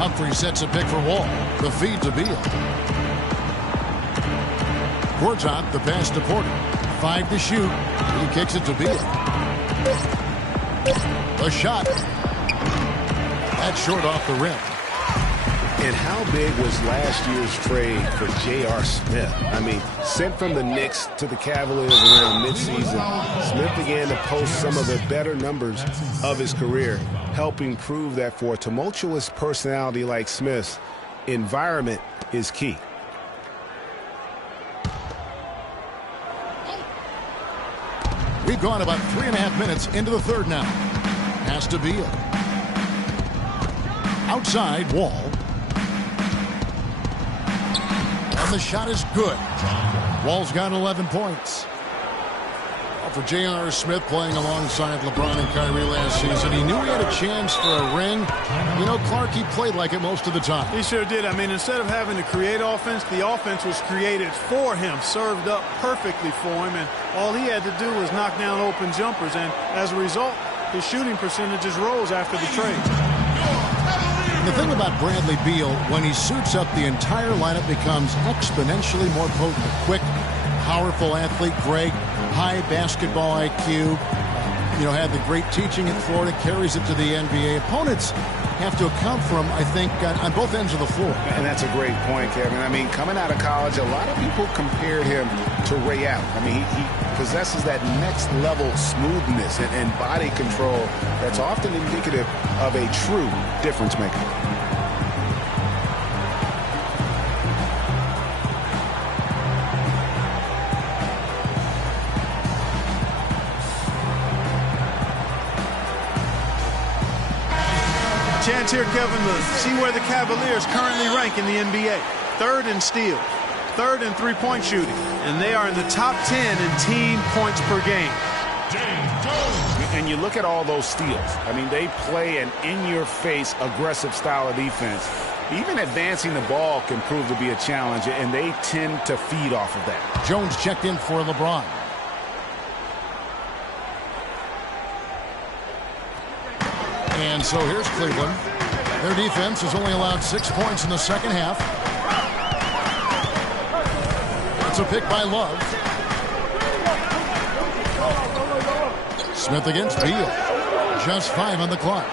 Humphrey sets a pick for Wall. The feed to Beal. Gortat, the pass to Porter. 5 to shoot. He kicks it to Beal. A shot. That's short off the rim. And how big was last year's trade for J.R. Smith? I mean, sent from the Knicks to the Cavaliers around midseason, Smith began to post some of the better numbers of his career, helping prove that for a tumultuous personality like Smith's, environment is key. We've gone about 3.5 minutes into the third now. Pass to Beal. Outside, Wall. And the shot is good. Wall's got 11 points. For J.R. Smith playing alongside LeBron and Kyrie last season, he knew he had a chance for a ring. You know, Clark, he played like it most of the time. He sure did. I mean, instead of having to create offense, the offense was created for him, served up perfectly for him, and all he had to do was knock down open jumpers, and as a result, his shooting percentages rose after the trade. The thing about Bradley Beal, when he suits up, the entire lineup becomes exponentially more potent. Quick, powerful athlete, Greg, high basketball IQ, had the great teaching at Florida, carries it to the NBA. Opponents have to account for him, I think, on both ends of the floor. And that's a great point, Kevin. I mean, coming out of college, a lot of people compared him to Ray Allen. I mean, he possesses that next level smoothness and body control that's often indicative of a true difference maker. Chance here, Kevin, to see where the Cavaliers currently rank in the NBA. 3rd in steals, 3rd in three-point shooting, and they are in the top 10 in team points per game. And you look at all those steals. I mean, they play an in-your-face aggressive style of defense. Even advancing the ball can prove to be a challenge, and they tend to feed off of that. Jones checked in for LeBron. And so here's Cleveland. Their defense has only allowed 6 points in the second half. It's a pick by Love. Smith against Beal. Just 5 on the clock.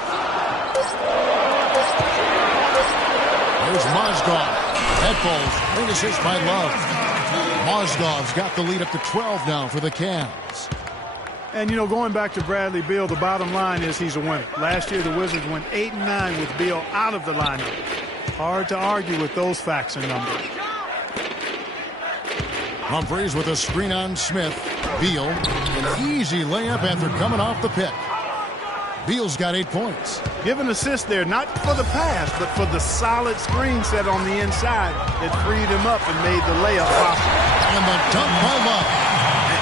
There's Mozgov. That falls. Great assist by Love. Mozgov's got the lead up to 12 now for the Cavs. And, going back to Bradley Beal, the bottom line is he's a winner. Last year, the Wizards went 8-9 with Beal out of the lineup. Hard to argue with those facts and numbers. Humphreys with a screen on Smith. Beal, an easy layup after coming off the pick. Beal's got 8 points. Give an assist there, not for the pass, but for the solid screen set on the inside that freed him up and made the layup possible. And the dunk by Love.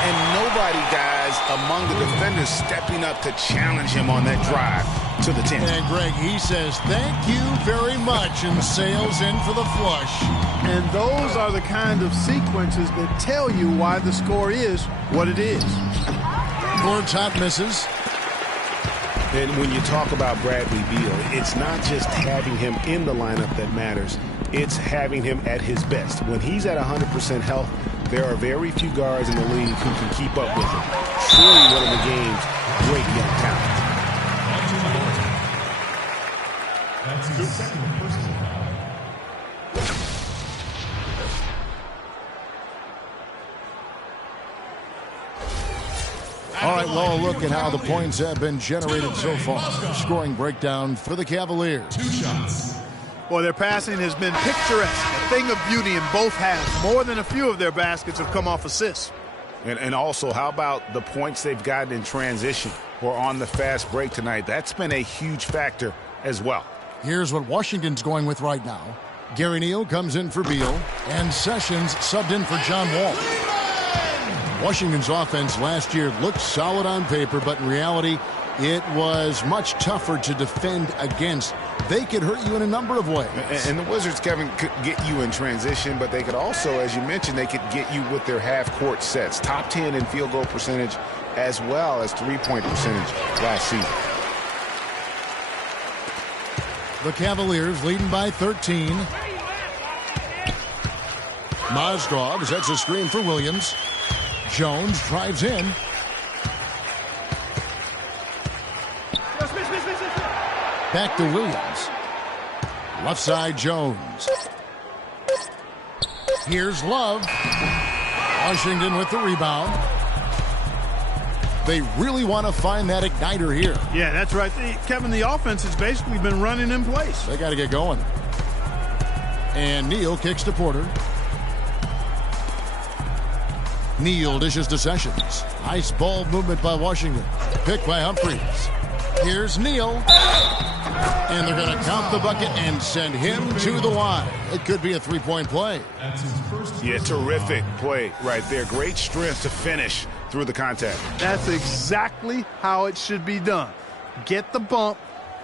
And nobody, guys, among the defenders stepping up to challenge him on that drive to the 10. And Greg, he says, thank you very much, and sails in for the flush. And those are the kind of sequences that tell you why the score is what it is. Gortat misses. And when you talk about Bradley Beal, it's not just having him in the lineup that matters. It's having him at his best. When he's at 100% health, there are very few guards in the league who can keep up with him. Truly one of the game's great young talent. That's his second personal foul. All right, well, look at how the points have been generated so far. Scoring breakdown for the Cavaliers. 2 shots. Boy, their passing has been picturesque, a thing of beauty in both halves. More than a few of their baskets have come off assists. And also, how about the points they've gotten in transition or on the fast break tonight? That's been a huge factor as well. Here's what Washington's going with right now. Gary Neal comes in for Beal, and Sessions subbed in for John Wall. Washington's offense last year looked solid on paper, but in reality, it was much tougher to defend against. They could hurt you in a number of ways. And the Wizards, Kevin, could get you in transition, but they could also, as you mentioned, they could get you with their half-court sets. Top 10 in field goal percentage as well as three-point percentage last season. The Cavaliers leading by 13. Mozgov sets a screen for Williams. Jones drives in. Back to Williams. Left side, Jones. Here's Love. Washington with the rebound. They really want to find that igniter here. Yeah, that's right. Kevin, the offense has basically been running in place. They got to get going. And Neal kicks to Porter. Neal dishes to Sessions. Nice ball movement by Washington. Picked by Humphries. Here's Neal. And they're going to count the bucket and send him to the line. It could be a three-point play. Yeah, terrific play right there. Great strength to finish through the contact. That's exactly how it should be done. Get the bump,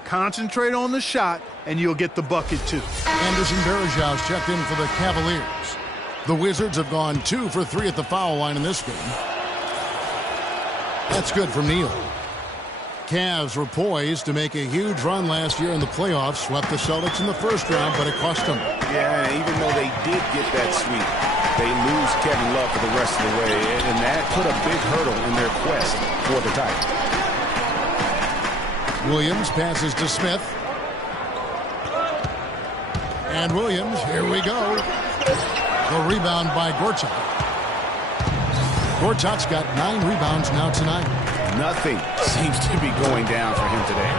concentrate on the shot, and you'll get the bucket too. Anderson Varejao checked in for the Cavaliers. The Wizards have gone 2 for 3 at the foul line in this game. That's good from Neal. Cavs were poised to make a huge run last year in the playoffs. Swept the Celtics in the first round, but it cost them. Yeah, and even though they did get that sweep, they lose Kevin Love for the rest of the way, and that put a big hurdle in their quest for the title. Williams passes to Smith. And Williams, here we go. The rebound by Gortat. Gortat's got 9 rebounds now tonight. Nothing seems to be going down for him today.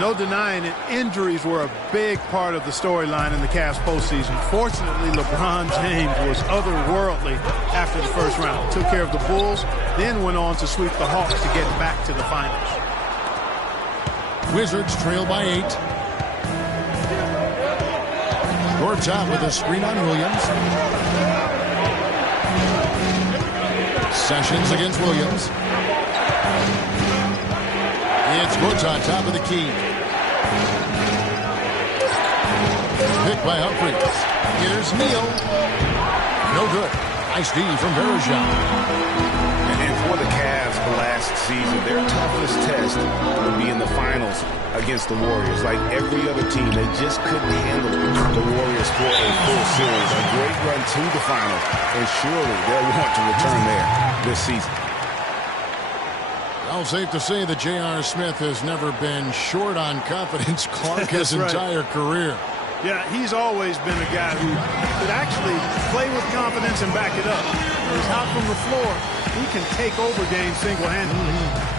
No denying it, injuries were a big part of the storyline in the Cavs postseason. Fortunately, LeBron James was otherworldly after the first round. Took care of the Bulls, then went on to sweep the Hawks to get back to the finals. Wizards trail by 8. Gortat with a screen on Williams. Sessions against Williams. It's Gortat, top of the key. Picked by Humphries. Here's Neal. No good. Nice D from Varejao. And for the Cavs last season, their toughest test would be in the finals against the Warriors. Like every other team, they just couldn't handle the Warriors for a full series. A great run to the finals, and surely they'll want to return there this season. Well, safe to say that J.R. Smith has never been short on confidence. Clark his entire career. Yeah, he's always been a guy who could actually play with confidence and back it up. When he's hot from the floor, he can take over games single-handedly.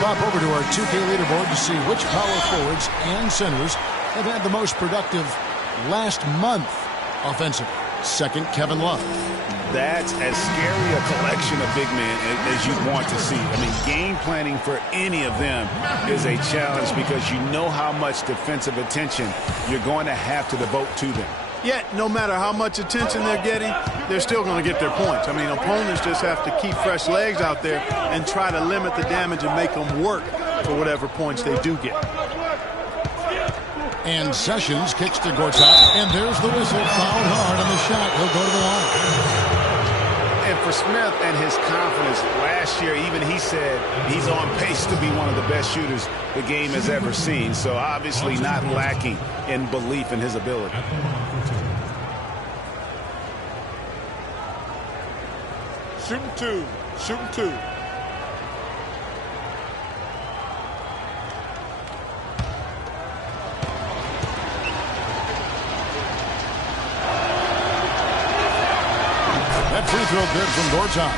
Pop over to our 2K leaderboard to see which power forwards and centers have had the most productive last month offensively. Second, Kevin Love. That's as scary a collection of big men as you want to see. I mean, game planning for any of them is a challenge because you know how much defensive attention you're going to have to devote to them. Yet, no matter how much attention they're getting, they're still going to get their points. I mean, opponents just have to keep fresh legs out there and try to limit the damage and make them work for whatever points they do get. And Sessions kicks to Gortat, and there's the whistle. Fouled hard on the shot. He'll go to the line. And for Smith and his confidence, last year even he said he's on pace to be one of the best shooters the game has ever seen. So obviously not lacking in belief in his ability. Shooting two. Shooting two. That free throw good from Gortat.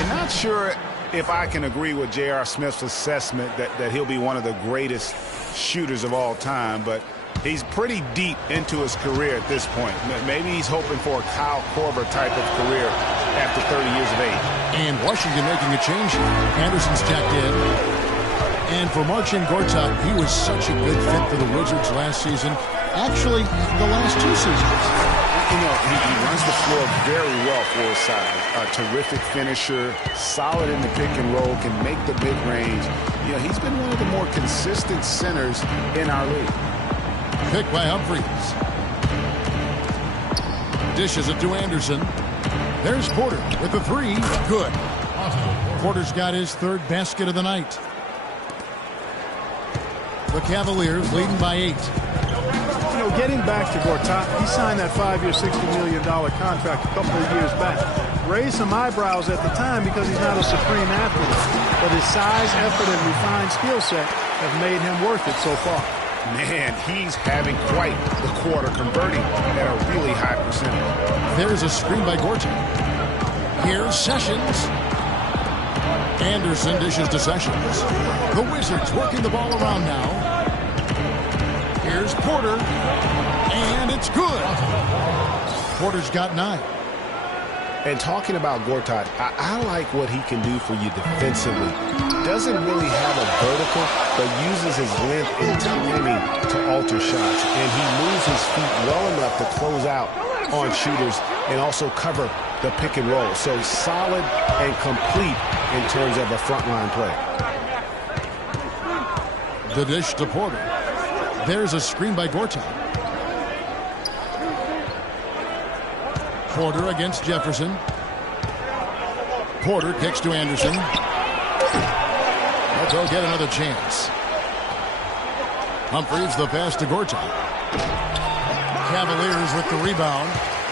I'm not sure if I can agree with J.R. Smith's assessment that he'll be one of the greatest shooters of all time, but He's pretty deep into his career at this point. Maybe he's hoping for a Kyle Korver type of career after 30 years of age. And Washington making a change here. Anderson's checked in. And for Marcin Gortat, he was such a good fit for the Wizards last season. Actually, the last 2 seasons. You know, he runs the floor very well for his size. A terrific finisher, solid in the pick and roll, can make the mid-range. You know, he's been one of the more consistent centers in our league. Pick by Humphries. Dishes it to Anderson. There's Porter with the 3. Good. Porter's got his 3rd basket of the night. The Cavaliers leading by 8. You know, getting back to Gortat, he signed that 5-year, $60 million contract a couple of years back. Raised some eyebrows at the time because he's not a supreme athlete. But his size, effort, and refined skill set have made him worth it so far. Man, he's having quite the quarter, converting at a really high percentage. There's a screen by Gortat. Here's Sessions. Anderson dishes to Sessions. The Wizards working the ball around now. Here's Porter. And it's good. Porter's got 9. And talking about Gortat, I like what he can do for you defensively. Doesn't really have a vertical, but uses his length and timing to alter shots. And he moves his feet well enough to close out on shooters and also cover the pick and roll. So solid and complete in terms of a frontline play. The dish to Porter. There's a screen by Gortat. Porter against Jefferson. Porter kicks to Anderson. They'll get another chance. Humphries the pass to Gortat. Cavaliers with the rebound.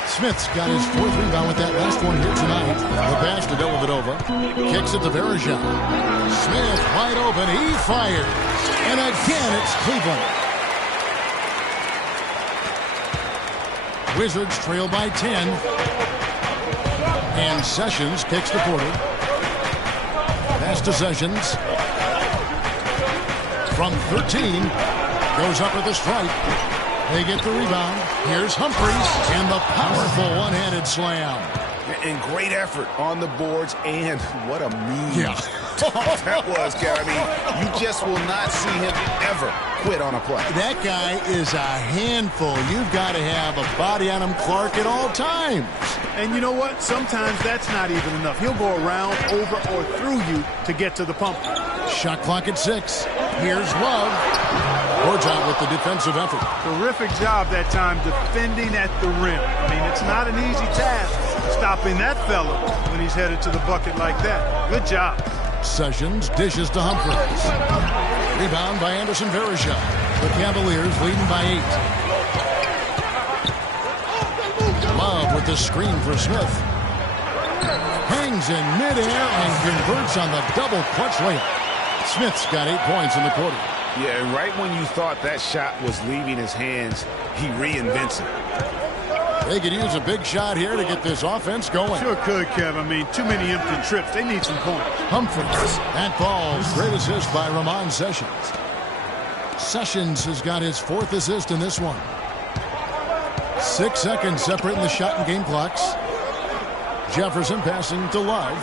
Smith's got his 4th rebound with that last one here tonight. The pass to Dellavedova. Kicks it to Verejao. Smith wide open. He fires. And again it's Cleveland. Wizards trail by 10. And Sessions kicks to Porter. Pass to Sessions. From 13. Goes up with a strike. They get the rebound. Here's Humphries. And the powerful one-handed slam. And great effort on the boards. And what a move. Yeah. That was, Gary. I mean, you just will not see him ever quit on a play. That guy is a handful. You've got to have a body on him, Clark, at all times. And you know what? Sometimes that's not even enough. He'll go around, over, or through you to get to the pump. Shot clock at 6. Here's Love. Gortat with the defensive effort. Terrific job that time defending at the rim. I mean, it's not an easy task stopping that fella when he's headed to the bucket like that. Good job. Sessions dishes to Humphries. Rebound by Anderson Verejao. The Cavaliers leading by 8. Love with the screen for Smith. Hangs in midair and converts on the double clutch layup. Smith's got 8 points in the quarter. Yeah, and right when you thought that shot was leaving his hands, he reinvents it. They could use a big shot here to get this offense going. Sure could, Kev. I mean, too many empty trips. They need some points. Humphries. That falls. Great assist by Ramon Sessions. Sessions has got his 4th assist in this one. 6 seconds separating the shot and game clocks. Jefferson passing to Love.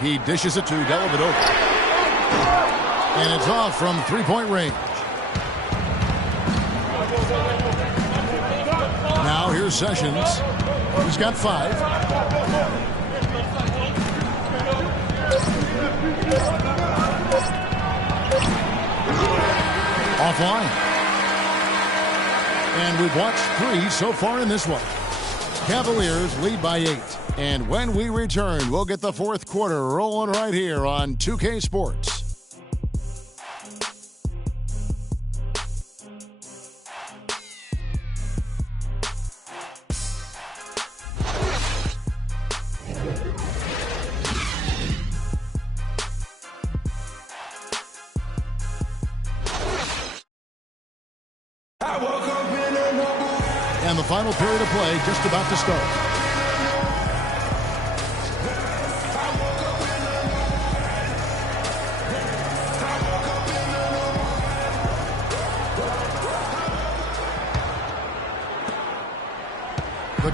He dishes it to Dellavedova. And it's off from 3-point range. Now here's Sessions. He's got 5. Offline. And we've watched 3 so far in this one. Cavaliers lead by 8. And when we return, we'll get the 4th quarter rolling right here on 2K Sports. And the final period of play just about to start.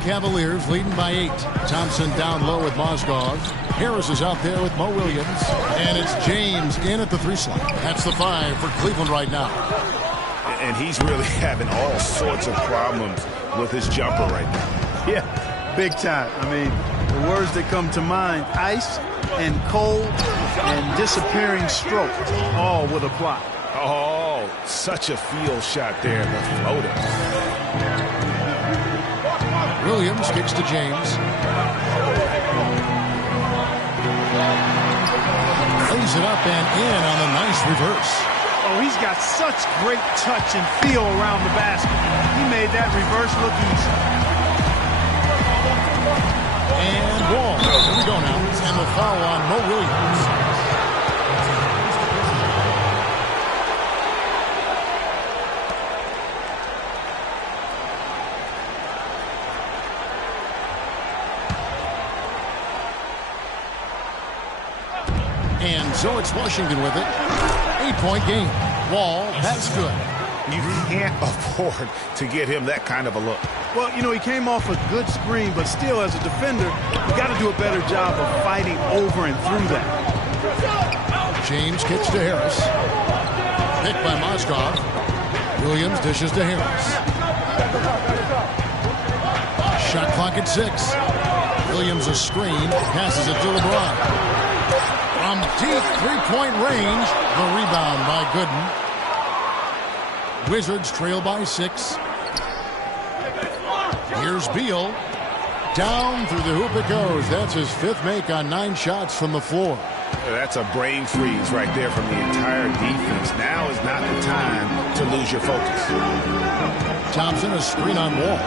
Cavaliers leading by 8. Thompson down low with Mozgov. Harris is out there with Mo Williams. And it's James in at the 3 slot. That's the 5 for Cleveland right now. And he's really having all sorts of problems with his jumper right now. Yeah, big time. I mean, the words that come to mind, ice and cold and disappearing stroke, all with a block. Oh, such a field shot there, the floater. Williams kicks to James. Lays it up and in on a nice reverse. Oh, he's got such great touch and feel around the basket. He made that reverse look easy. And Wall. Here we go now. And the foul on Mo Williams. And so it's Washington with it. 8-point game. Wall, that's good. You can't afford to get him that kind of a look. Well, you know, he came off a good screen, but still, as a defender, you got to do a better job of fighting over and through that. James kicks to Harris. Picked by Mozgov. Williams dishes to Harris. Shot clock at 6. Williams a screen. Passes it to LeBron. From deep three-point range, the rebound by Gooden. Wizards trail by 6. Here's Beal. Down through the hoop it goes. That's his 5th make on 9 shots from the floor. That's a brain freeze right there from the entire defense. Now is not the time to lose your focus. Thompson a screen on Wall.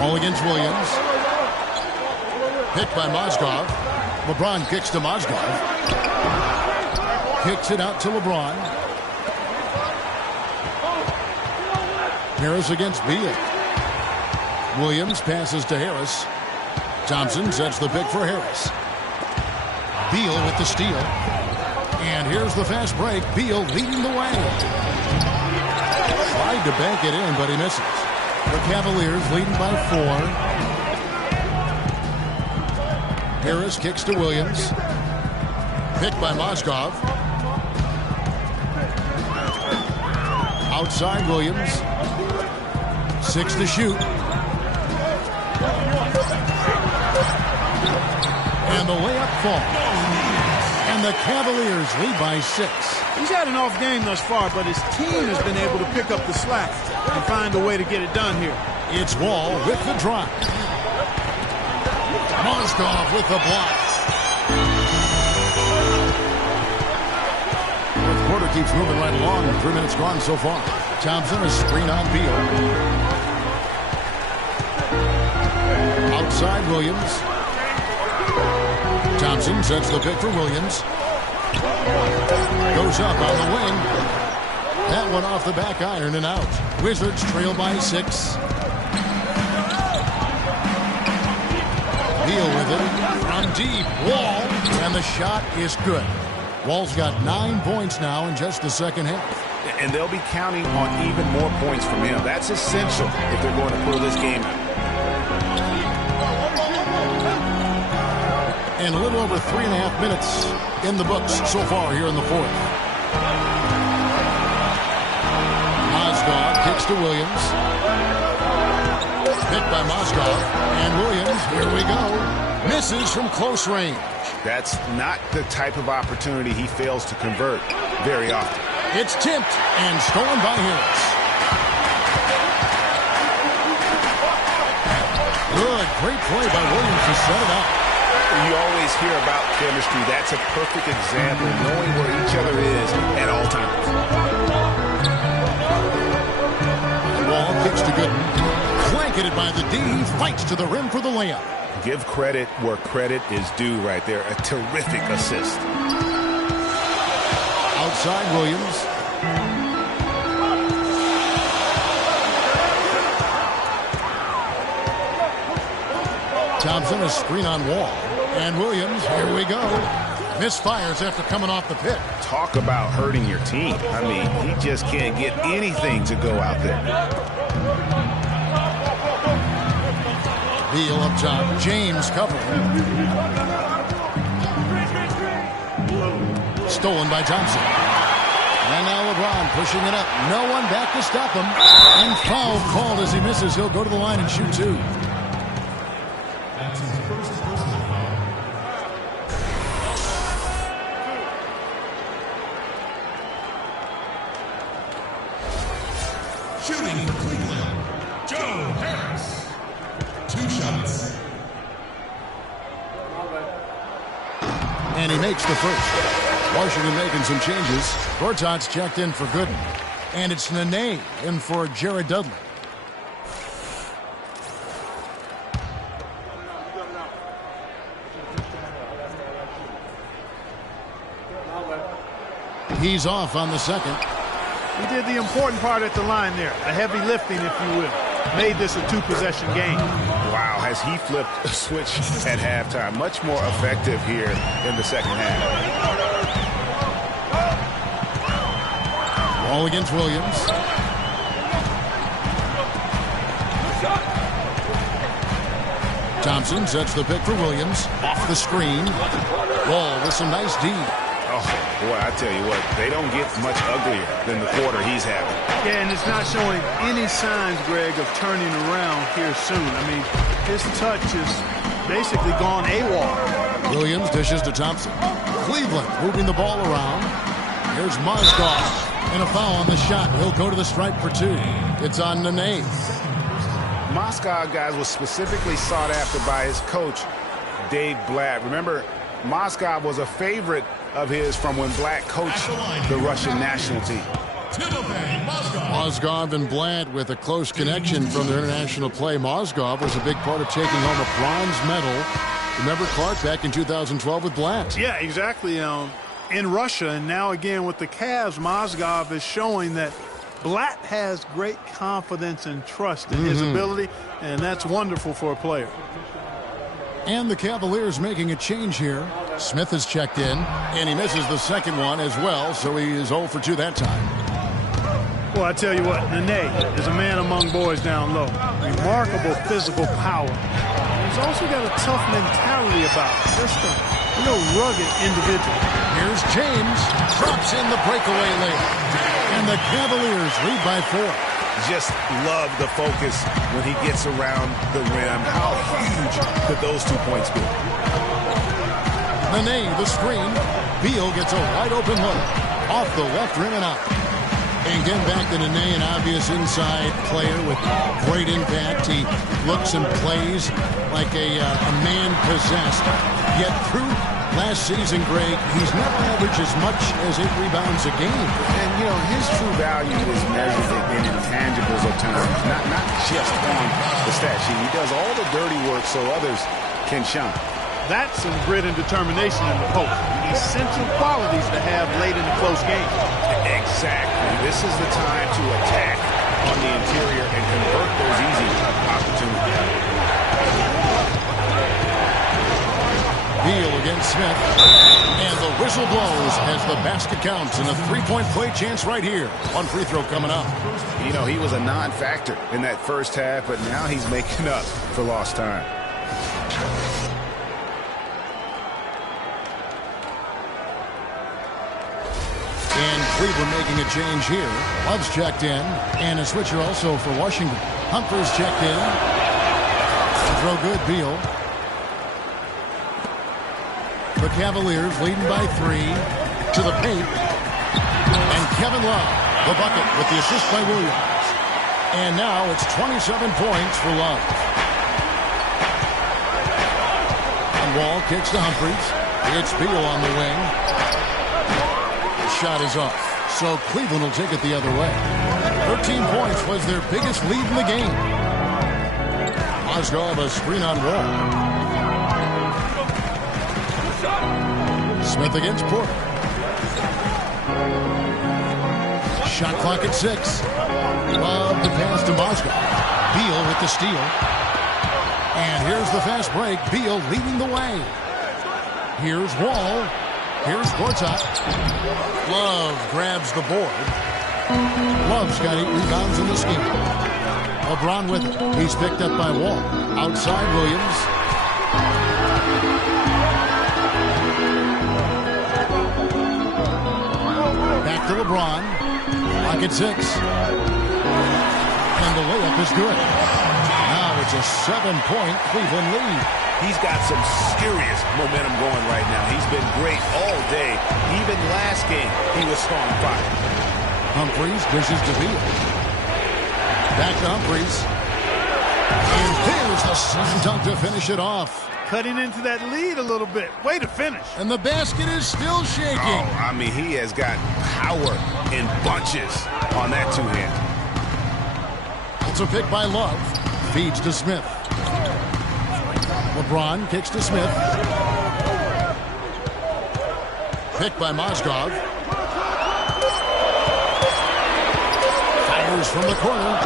Wall against Williams. Picked by Mozgov. LeBron kicks to Mozgov. Kicks it out to LeBron. Harris against Beal. Williams passes to Harris. Thompson sets the pick for Harris. Beal with the steal. And here's the fast break. Beal leading the way. Tried to bank it in, but he misses. The Cavaliers leading by 4. Harris kicks to Williams. Picked by Mozgov. Outside Williams. 6 to shoot. And the layup falls. And the Cavaliers lead by 6. He's had an off game thus far, but his team has been able to pick up the slack and find a way to get it done here. It's Wall with the drop. Mozgov with the block. Fourth quarter keeps moving right along. 3 minutes gone so far. Thompson a screen on Beal. Outside Williams. Thompson sets the pick for Williams. Goes up on the wing. That one off the back iron and out. Wizards trail by 6. Beal with it from deep. Wall. And the shot is good. Wall's got 9 points now in just the second half. And they'll be counting on even more points from him. That's essential if they're going to pull this game out. And a little over 3.5 minutes in the books so far here in the fourth. Mozgov kicks to Williams. Picked by Mozgov. And Williams, here we go, misses from close range. That's not the type of opportunity he fails to convert very often. It's tipped and stolen by Harris. Good, great play by Williams to set it up. You always hear about chemistry. That's a perfect example, knowing where each other is at all times. Wall kicks to Gooden. Blanketed by the D, fights to the rim for the layup. Give credit where credit is due right there. A terrific assist. Outside Williams. Thompson a screen on Wall. And Williams, here we go. Misfires after coming off the pick. Talk about hurting your team. I mean, he just can't get anything to go out there. Beal up top. James covering. Stolen by Thompson. And now LeBron pushing it up. No one back to stop him. And foul called as he misses. He'll go to the line and shoot 2. That's his first personal foul. Shooting for Cleveland, Joe Harris. 2 shots. And he makes the first. Washington making some changes. Gortat's checked in for Gooden. And it's Nene in for Jared Dudley. He's off on the second. He did the important part at the line there. The heavy lifting, if you will. Made this a 2-possession game. Wow, has he flipped a switch at halftime? Much more effective here in the second half. Ball against Williams. Thompson sets the pick for Williams. Off the screen. Ball with some nice D. Oh, boy, I tell you what, they don't get much uglier than the quarter he's having. Yeah, and it's not showing any signs, Greg, of turning around here soon. I mean, his touch is basically gone AWOL. Williams dishes to Thompson. Cleveland moving the ball around. Here's Mozgov. And a foul on the shot. He'll go to the stripe for 2. It's on Nene. Moscow, guys, was specifically sought after by his coach, Dave Blatt. Remember, Moscow was a favorite of his from when Blatt coached the Russian national team. Mozgov and Blatt with a close connection from their international play. Mozgov was a big part of taking home a bronze medal. Remember Clark back in 2012 with Blatt? Yeah, exactly. In Russia, and now again with the Cavs, Mozgov is showing that Blatt has great confidence and trust in his ability, and that's wonderful for a player. And the Cavaliers making a change here. Smith has checked in, and he misses the second one as well, so he is 0 for 2 that time. Well, I tell you what, Nene is a man among boys down low. Remarkable physical power. He's also got a tough mentality about him. Just a real rugged individual. Here's James. Drops in the breakaway lane. And the Cavaliers lead by 4. Just love the focus when he gets around the rim. How huge could those 2 points be? Nene, the screen. Beal gets a wide open look. Off the left rim and out. And getting back to Nene, an obvious inside player with great impact. He looks and plays like a man possessed. Yet through last season, Greg, he's never averaged as much as 8 rebounds a game. And, you know, his true value is measured in intangibles at times, not just on the stat sheet. He does all the dirty work so others can shine. That's some grit and determination in the post. Essential qualities to have late in the close game. Exactly. This is the time to attack on the interior and convert those easy opportunities. Beal against Smith. And the whistle blows as the basket counts. And a 3-point play chance right here. One free throw coming up. You know, he was a non-factor in that first half, but now he's making up for lost time. And Cleveland making a change here. Love's checked in. And a switcher also for Washington. Humphries checked in. Throw good, Beal. The Cavaliers leading by 3 to the paint. And Kevin Love, the bucket with the assist by Williams. And now it's 27 points for Love. And Wall kicks to Humphries. It's Beal on the wing. Shot is off. So Cleveland will take it the other way. 13 points was their biggest lead in the game. Mozgov a screen on Wall. Smith against Porter. Shot clock at 6. Love the pass to Mozgov. Beal with the steal. And here's the fast break. Beal leading the way. Here's Wall. Here's Gortat. Love grabs the board. Love's got 8 rebounds in this game. LeBron with it. He's picked up by Wall. Outside Williams. Back to LeBron. Lock at 6. And the layup is good. Now it's a 7-point Cleveland lead. He's got some serious momentum going right now. He's been great all day. Even last game, he was on fire. Humphries dishes to Beal. Back to Humphries. And there's the slam dunk to finish it off. Cutting into that lead a little bit. Way to finish. And the basket is still shaking. Oh, I mean, he has got power in bunches on that two-hand. It's a pick by Love. Feeds to Smith. LeBron kicks to Smith. Pick by Mozgov. Fires from the corner.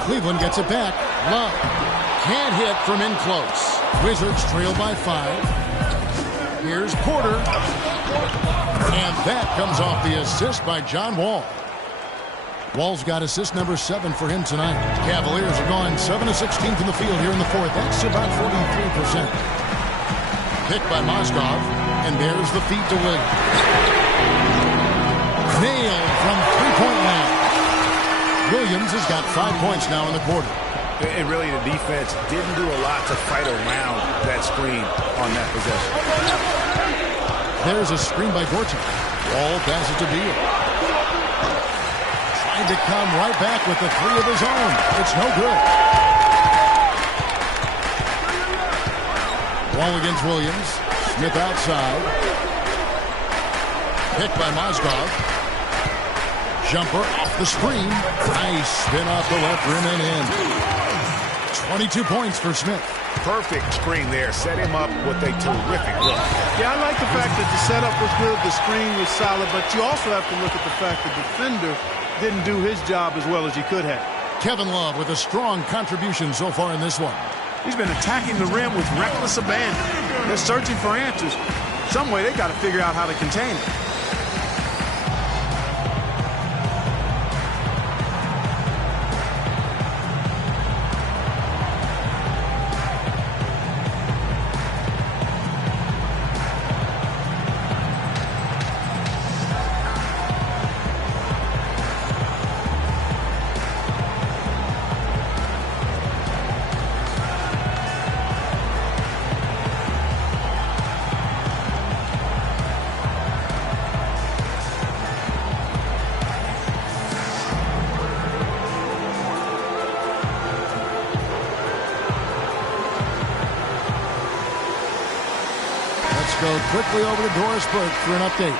Cleveland gets it back. Love can't hit from in close. Wizards trail by 5. Here's Porter. And that comes off the assist by John Wall. Wall's got assist number 7 for him tonight. Cavaliers are going 7 of 16 from the field here in the 4th. That's about 43%. Picked by Mozgov. And there's the feed to Williams. Nailed from three-point land. Williams has got 5 points now in the quarter. And really, the defense didn't do a lot to fight around that screen on that possession. There's a screen by Gortat. Wall passes to Beal. Trying to come right back with the 3 of his own. It's no good. Wall against Williams. Smith outside. Picked by Mozgov. Jumper off the screen. Nice spin off the left rim and in. 22 points for Smith. Perfect screen there. Set him up with a terrific look. Yeah, I like the fact that the setup was good, the screen was solid, but you also have to look at the fact the defender didn't do his job as well as he could have. Kevin Love with a strong contribution so far in this one. He's been attacking the rim with reckless abandon. They're searching for answers. Some way they got to figure out how to contain it. Go quickly over to Doris Burke for an update.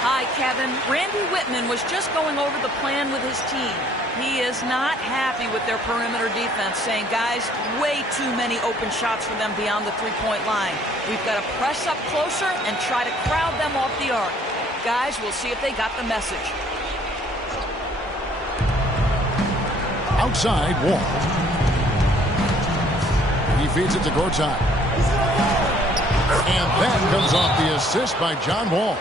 Hi, Kevin. Randy Whitman was just going over the plan with his team. He is not happy with their perimeter defense, saying, guys, way too many open shots for them beyond the three-point line. We've got to press up closer and try to crowd them off the arc. Guys, we'll see if they got the message. Outside, Wall. He feeds it to Gortat. And that comes off the assist by John Wall.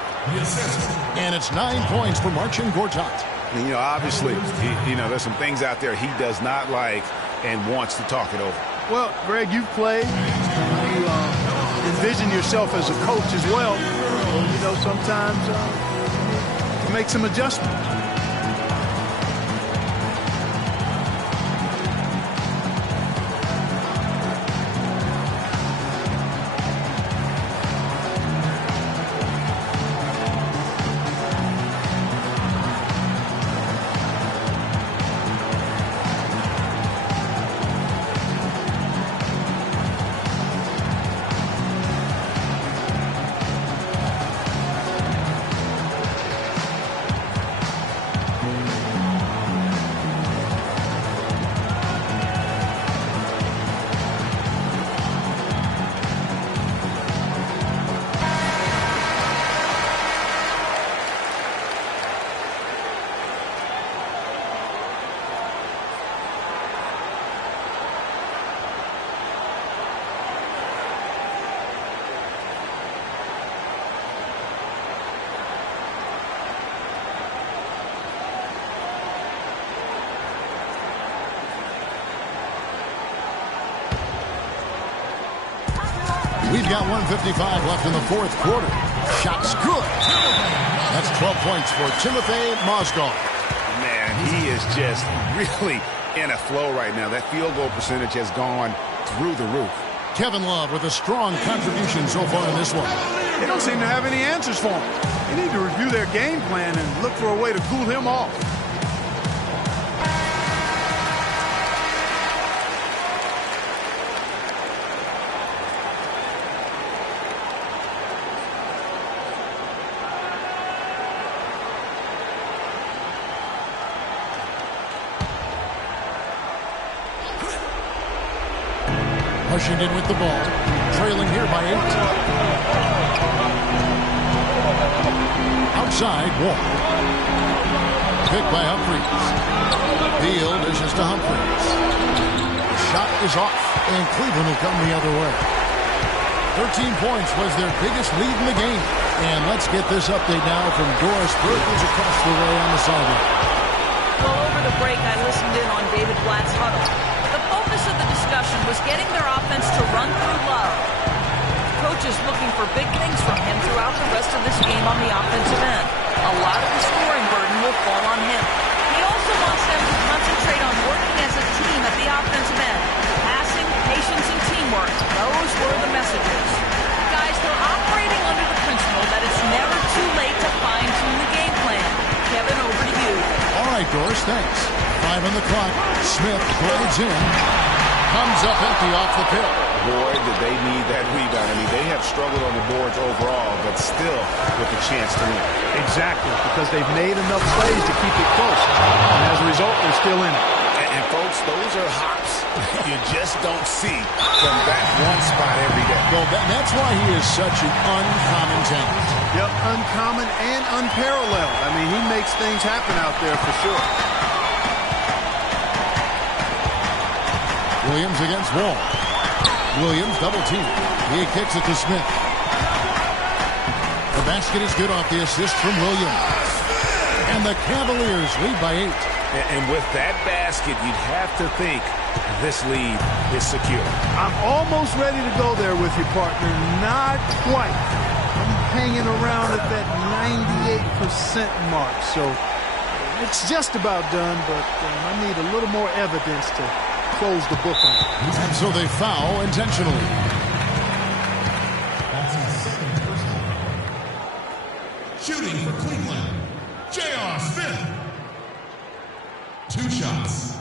And it's 9 points for Marcin Gortat. And, obviously, there's some things out there he does not like and wants to talk it over. Well, Greg, you've played. You envision yourself as a coach as well. So, sometimes you make some adjustments. got 1:55 left in the fourth quarter. Shot's good. That's 12 points for Timothy Mozgov. Man, he is just really in a flow right now. That field goal percentage has gone through the roof. Kevin Love with a strong contribution so far in this one. They don't seem to have any answers for him. They need to review their game plan and look for a way to cool him off. Washington with the ball, trailing here by 8. Outside, Wall. Picked by Humphries. Beal dishes to Humphries. Shot is off, and Cleveland will come the other way. 13 points was their biggest lead in the game. And let's get this update now from Doris Burke, who's across the way on the sideline. Well, over the break, I listened in on David Blatt's huddle. The focus of the discussion was getting their offense to run through Love. Coach is looking for big things from him throughout the rest of this game on the offensive end. A lot of the scoring burden will fall on him. He also wants them to concentrate on working as a team at the offensive end. Passing, patience, and teamwork. Those were the messages. Guys, they're operating under the principle that it's never too late to fine-tune the game plan. Kevin, over to you. All right, Doris, thanks. 5 on the clock. Smith glides in. Comes up empty off the pick. Boy, did they need that rebound. I mean, they have struggled on the boards overall, but still with a chance to win. Exactly, because they've made enough plays to keep it close. And as a result, they're still in it. And folks, those are hops you just don't see from that one spot every day. Well, that's why he is such an uncommon talent. Yep, uncommon and unparalleled. I mean, he makes things happen out there for sure. Williams against Wall. Williams double team. He kicks it to Smith. The basket is good off the assist from Williams. And the Cavaliers lead by 8. And with that basket, you'd have to think this lead is secure. I'm almost ready to go there with you, partner. Not quite. I'm hanging around at that 98% mark. So it's just about done, but I need a little more evidence to close the book on it. And so they foul intentionally. That's his second personal. Shooting for Cleveland, J.R. Smith. 2 shots.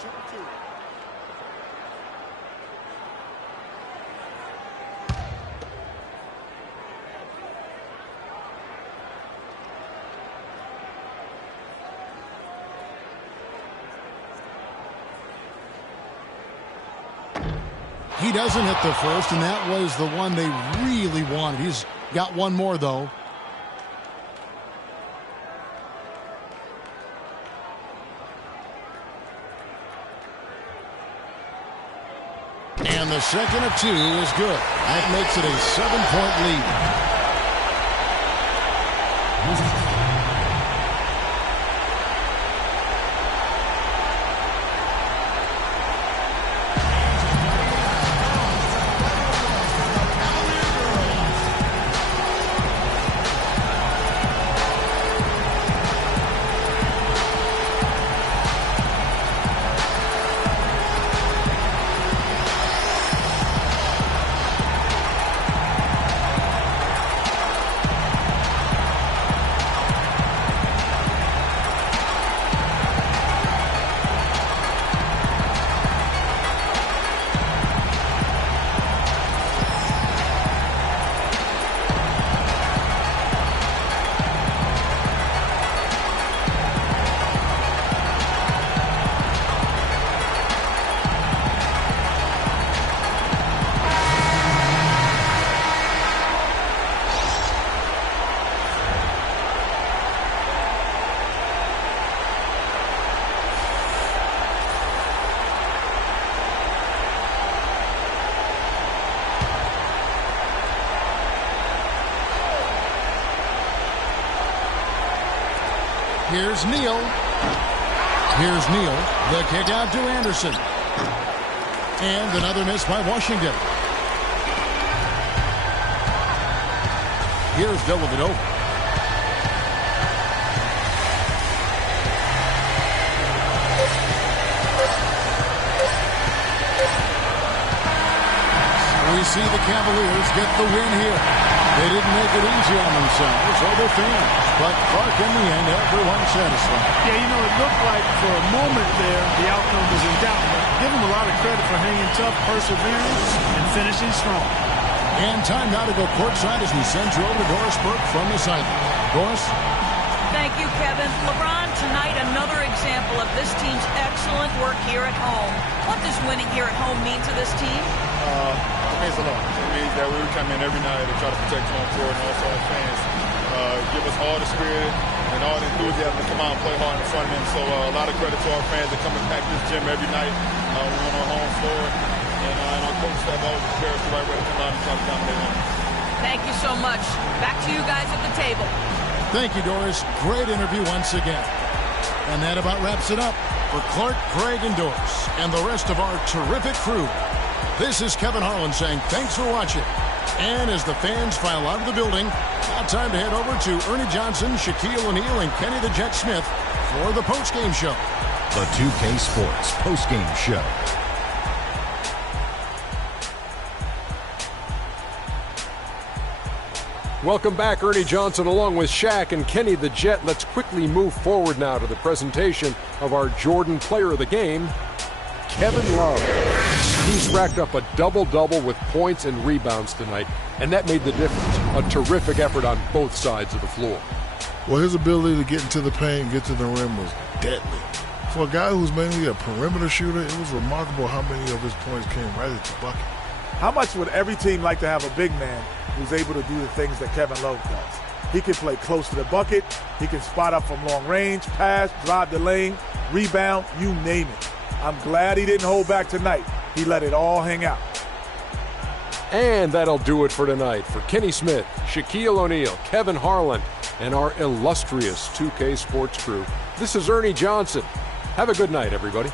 Shoot two. He doesn't hit the first, and that was the one they really wanted. He's got one more, though. And the second of 2 is good. That makes it a 7-point lead. Here's Neal. Here's Neal. The kick out to Anderson. And another miss by Washington. Here's Dellavedova. We see the Cavaliers get the win here. They didn't make it easy on themselves or their fans. But Clark, in the end, everyone satisfied. Yeah, it looked like for a moment there the outcome was in doubt. But give them a lot of credit for hanging tough, persevering, and finishing strong. And time now to go courtside as we send you over to Doris Burke from the sideline. Doris? Thank you, Kevin. LeBron, tonight another example of this team's excellent work here at home. What does winning here at home mean to this team? It means a lot. It means that we come in every night to try to protect home court and also our fans. Give us all the spirit and all the enthusiasm to come out and play hard in front of them. So a lot of credit to our fans that come and pack this gym every night. We're on our home floor. And our coaches have always prepared us the right way to come out and try to dominate them. Thank you so much. Back to you guys at the table. Thank you, Doris. Great interview once again. And that about wraps it up for Clark, Craig, and Doris, and the rest of our terrific crew. This is Kevin Harlan saying thanks for watching. And as the fans file out of the building, now time to head over to Ernie Johnson, Shaquille O'Neal, and Kenny the Jet Smith for the postgame show. The 2K Sports postgame show. Welcome back, Ernie Johnson along with Shaq and Kenny the Jet. Let's quickly move forward now to the presentation of our Jordan Player of the Game, Kevin Love. He's racked up a double-double with points and rebounds tonight, and that made the difference. A terrific effort on both sides of the floor. Well, his ability to get into the paint and get to the rim was deadly. For a guy who's mainly a perimeter shooter, it was remarkable how many of his points came right at the bucket. How much would every team like to have a big man who's able to do the things that Kevin Love does? He can play close to the bucket. He can spot up from long range, pass, drive the lane, rebound, you name it. I'm glad he didn't hold back tonight. He let it all hang out. And that'll do it for tonight. For Kenny Smith, Shaquille O'Neal, Kevin Harlan, and our illustrious 2K Sports crew, this is Ernie Johnson. Have a good night, everybody.